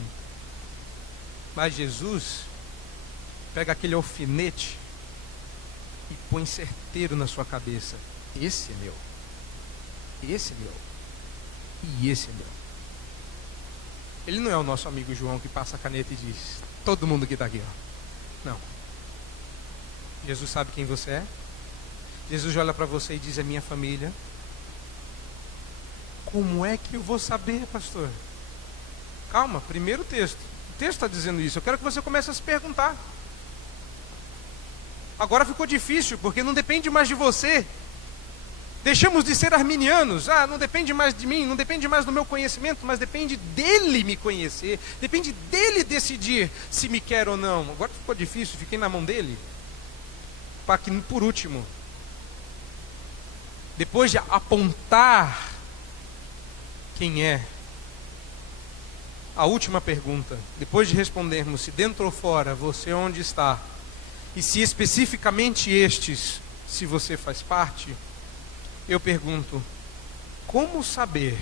Mas Jesus pega aquele alfinete e põe certeiro na sua cabeça: esse é meu, esse é meu, e esse é meu. Ele não é o nosso amigo João que passa a caneta e diz: todo mundo que está aqui, ó. Não. Jesus sabe quem você é. Jesus olha para você e diz: é minha família. Como é que eu vou saber, pastor? Calma, primeiro texto. O texto está dizendo isso. Eu quero que você comece a se perguntar. Agora ficou difícil, porque não depende mais de você. Deixamos de ser arminianos. Não depende mais de mim, não depende mais do meu conhecimento, mas depende dele me conhecer, depende dele decidir se me quer ou não. Agora ficou difícil, fiquei na mão dele. Para que, por último, depois de apontar quem é, a última pergunta, depois de respondermos se dentro ou fora, você onde está, e se especificamente estes, se você faz parte, eu pergunto: como saber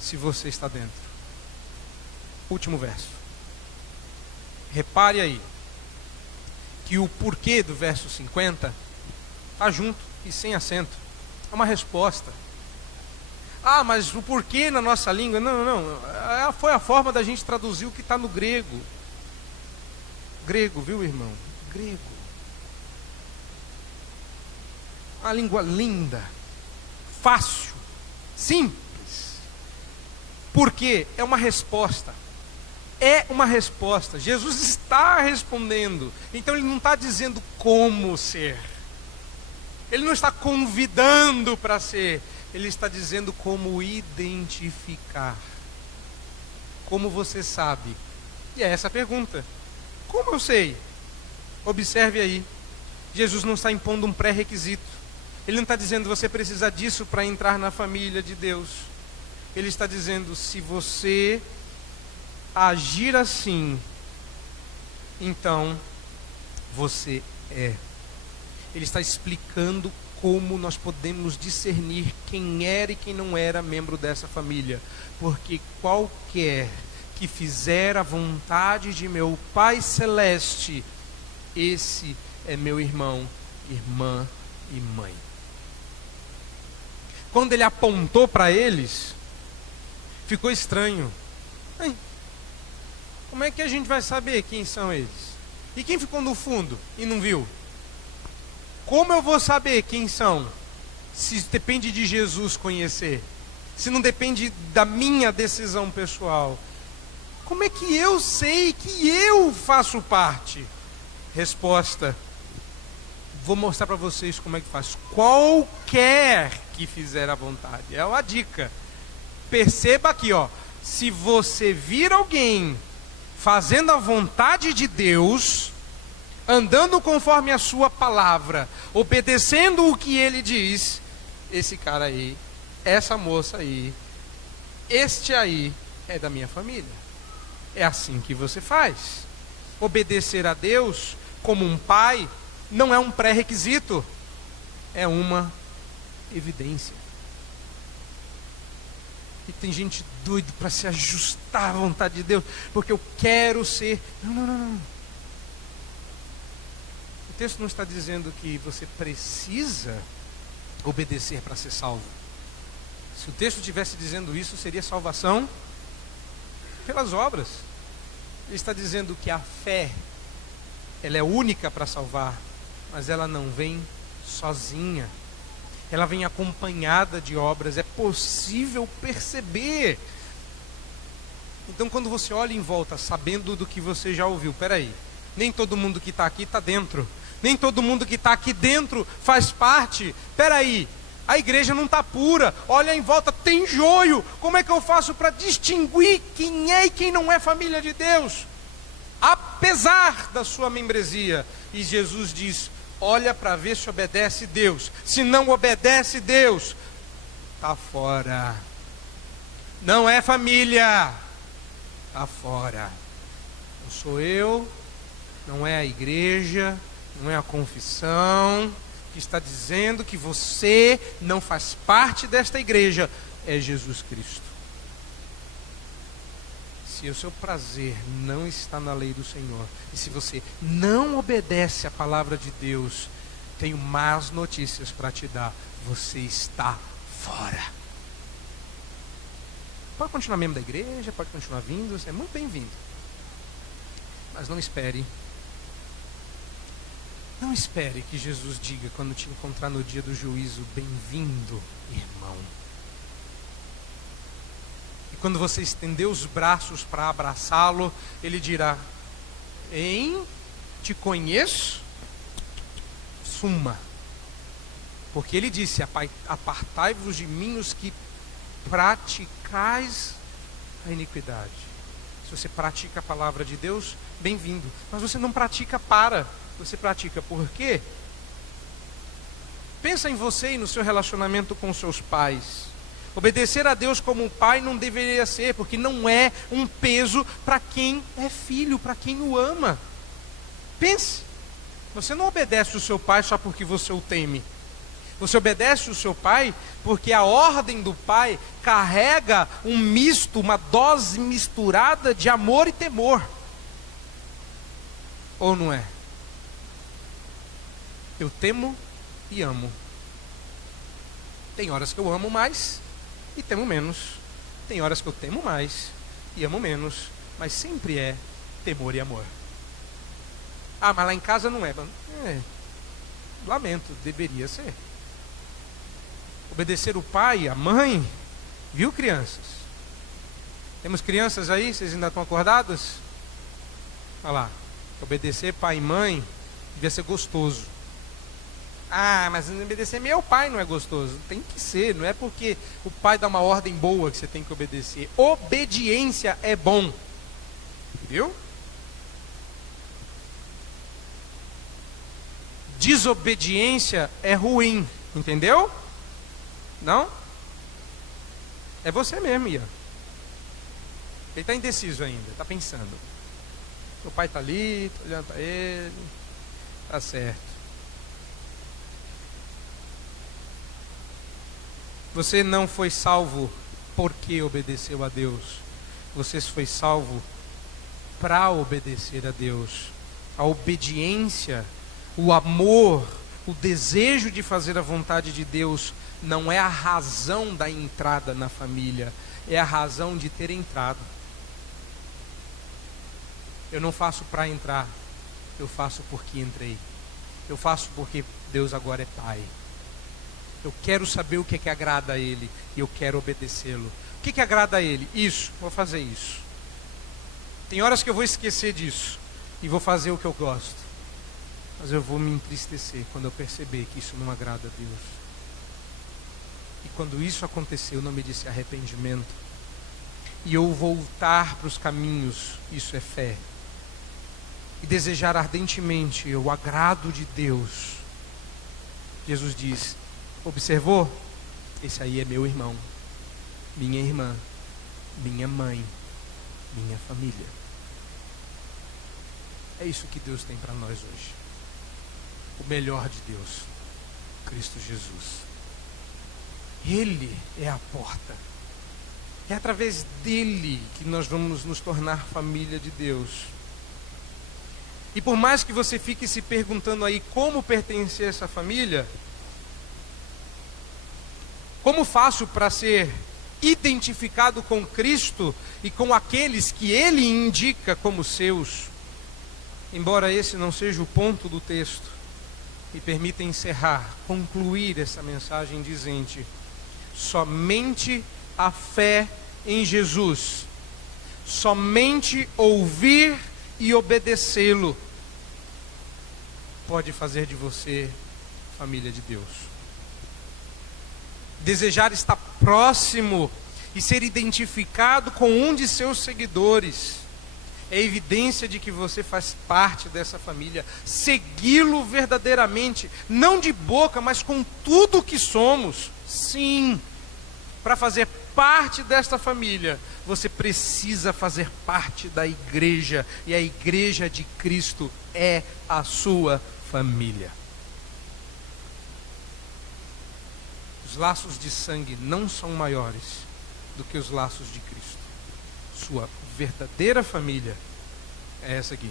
se você está dentro? Último verso. Repare aí que o porquê do verso 50 está junto e sem acento. É uma resposta. Mas o porquê na nossa língua? Não. Foi a forma da gente traduzir o que está no grego. Grego, viu, irmão? Grego. Uma língua linda, fácil, simples. Porque é uma resposta. É uma resposta. Jesus está respondendo. Então ele não está dizendo como ser. Ele não está convidando para ser. Ele está dizendo como identificar. Como você sabe? E é essa a pergunta. Como eu sei? Observe aí. Jesus não está impondo um pré-requisito. Ele não está dizendo: você precisa disso para entrar na família de Deus. Ele está dizendo: se você agir assim, então você é. Ele está explicando como nós podemos discernir quem era e quem não era membro dessa família. Porque qualquer que fizer a vontade de meu Pai Celeste, esse é meu irmão, irmã e mãe. Quando ele apontou para eles, ficou estranho. Como é que a gente vai saber quem são eles? E quem ficou no fundo e não viu? Como eu vou saber quem são? Se depende de Jesus conhecer. Se não depende da minha decisão pessoal. Como é que eu sei que eu faço parte? Resposta: vou mostrar para vocês como é que faz. Qualquer que fizer a vontade. É uma dica. Perceba aqui, ó. Se você vir alguém fazendo a vontade de Deus, andando conforme a sua palavra, obedecendo o que ele diz, esse cara aí, essa moça aí, este aí é da minha família. É assim que você faz. Obedecer a Deus como um pai não é um pré-requisito, é uma evidência. E tem gente doida para se ajustar à vontade de Deus, porque eu quero ser. Não. O texto não está dizendo que você precisa obedecer para ser salvo. Se o texto estivesse dizendo isso, seria salvação pelas obras. Ele está dizendo que a fé, ela é única para salvar, mas ela não vem sozinha. Ela vem acompanhada de obras, é possível perceber. Então, quando você olha em volta, sabendo do que você já ouviu, peraí, nem todo mundo que está aqui está dentro, nem todo mundo que está aqui dentro faz parte, peraí, a igreja não está pura, olha em volta, tem joio, como é que eu faço para distinguir quem é e quem não é família de Deus? Apesar da sua membresia. E Jesus diz, olha para ver se obedece Deus. Se não obedece Deus, está fora. Não é família, está fora. Não sou eu, não é a igreja, não é a confissão que está dizendo que você não faz parte desta igreja, é Jesus Cristo. Se o seu prazer não está na lei do Senhor, e se você não obedece à palavra de Deus, tenho más notícias para te dar, você está fora. Pode continuar membro da igreja, pode continuar vindo, você é muito bem-vindo. Mas não espere que Jesus diga quando te encontrar no dia do juízo, bem-vindo, irmão. E quando você estender os braços para abraçá-lo, ele dirá, te conheço? Suma. Porque ele disse, apartai-vos de mim os que praticais a iniquidade. Se você pratica a palavra de Deus, bem-vindo. Mas você não pratica você pratica por quê? Pensa em você e no seu relacionamento com seus pais. Obedecer a Deus como um pai não deveria ser, porque não é um peso para quem é filho, para quem o ama. Pense, você não obedece o seu pai só porque você o teme. Você obedece o seu pai porque a ordem do pai carrega um misto, uma dose misturada de amor e temor. Ou não é? Eu temo e amo. Tem horas que eu amo mais e temo menos. Tem horas que eu temo mais e amo menos. Mas sempre é temor e amor. Ah, mas lá em casa não é. Lamento, deveria ser. Obedecer o pai e a mãe, viu, crianças? Temos crianças aí? Vocês ainda estão acordadas? Olha lá, obedecer pai e mãe devia ser gostoso. Ah, mas obedecer meu pai não é gostoso. Tem que ser, não é porque o pai dá uma ordem boa que você tem que obedecer. Obediência é bom, viu? Desobediência é ruim, entendeu? Não? É você mesmo, Ian. Ele está indeciso ainda, está pensando. Meu pai está ali, estou olhando para ele. Está certo. Você não foi salvo porque obedeceu a Deus. Você foi salvo para obedecer a Deus. A obediência, o amor, o desejo de fazer a vontade de Deus não é a razão da entrada na família, é a razão de ter entrado. Eu não faço para entrar, eu faço porque entrei. Eu faço porque Deus agora é Pai. Eu quero saber o que agrada a Ele e eu quero obedecê-lo. O que agrada a Ele? Isso, vou fazer isso. Tem horas que eu vou esquecer disso e vou fazer o que eu gosto. Mas eu vou me entristecer quando eu perceber que isso não agrada a Deus. E quando isso acontecer, o nome disso é arrependimento. E eu voltar para os caminhos, isso é fé. E desejar ardentemente o agrado de Deus. Jesus diz, observou? Esse aí é meu irmão, minha irmã, minha mãe, minha família. É isso que Deus tem para nós hoje. o melhor de Deus, Cristo Jesus. Ele é a porta. É através dele que nós vamos nos tornar família de Deus. E por mais que você fique se perguntando aí como pertencer a essa família, como faço para ser identificado com Cristo e com aqueles que Ele indica como seus, embora esse não seja o ponto do texto, me permita encerrar, concluir essa mensagem dizendo: somente a fé em Jesus, somente ouvir e obedecê-lo pode fazer de você família de Deus. Desejar estar próximo e ser identificado com um de seus seguidores é evidência de que você faz parte dessa família. Segui-lo verdadeiramente, não de boca, mas com tudo o que somos. Sim, para fazer parte desta família, você precisa fazer parte da igreja, e a igreja de Cristo é a sua família. Os laços de sangue não são maiores do que os laços de Cristo. Sua verdadeira família é essa aqui,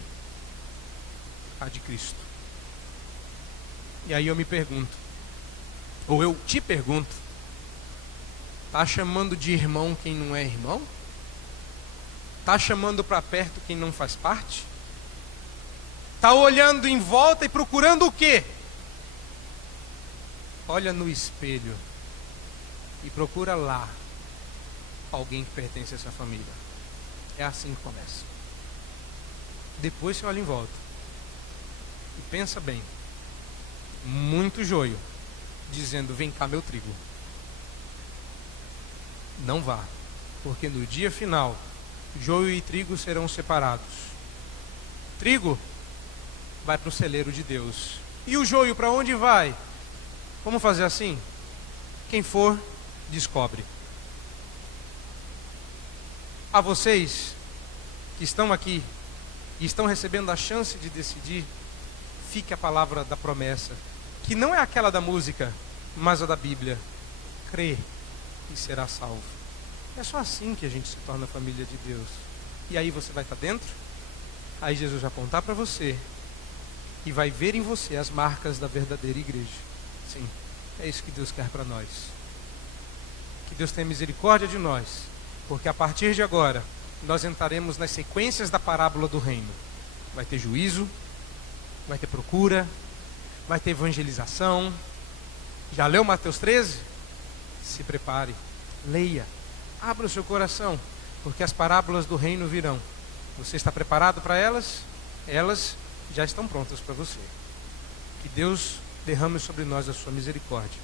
a de Cristo. E aí eu me pergunto, ou eu te pergunto, está chamando de irmão quem não é irmão? Está chamando para perto quem não faz parte? Está olhando em volta e procurando o quê? Olha no espelho e procura lá alguém que pertence a essa família. É assim que começa. Depois você olha em volta e pensa bem. Muito joio dizendo: vem cá meu trigo. Não vá, porque no dia final joio e trigo serão separados. Trigo vai para o celeiro de Deus. E o joio para onde vai? Vamos fazer assim? Quem for, descobre. A vocês que estão aqui e estão recebendo a chance de decidir, fique a palavra da promessa, que não é aquela da música, mas a da Bíblia: crê e será salvo. É só assim que a gente se torna família de Deus. E aí você vai estar dentro, aí Jesus vai apontar para você e vai ver em você as marcas da verdadeira igreja. Sim, é isso que Deus quer para nós. Que Deus tenha misericórdia de nós, porque a partir de agora nós entraremos nas sequências da parábola do reino. Vai ter juízo, vai ter procura, vai ter evangelização. Já leu Mateus 13? Se prepare, leia, abra o seu coração, porque as parábolas do reino virão. Você está preparado para elas? Elas já estão prontas para você. Que Deus derrame sobre nós a sua misericórdia.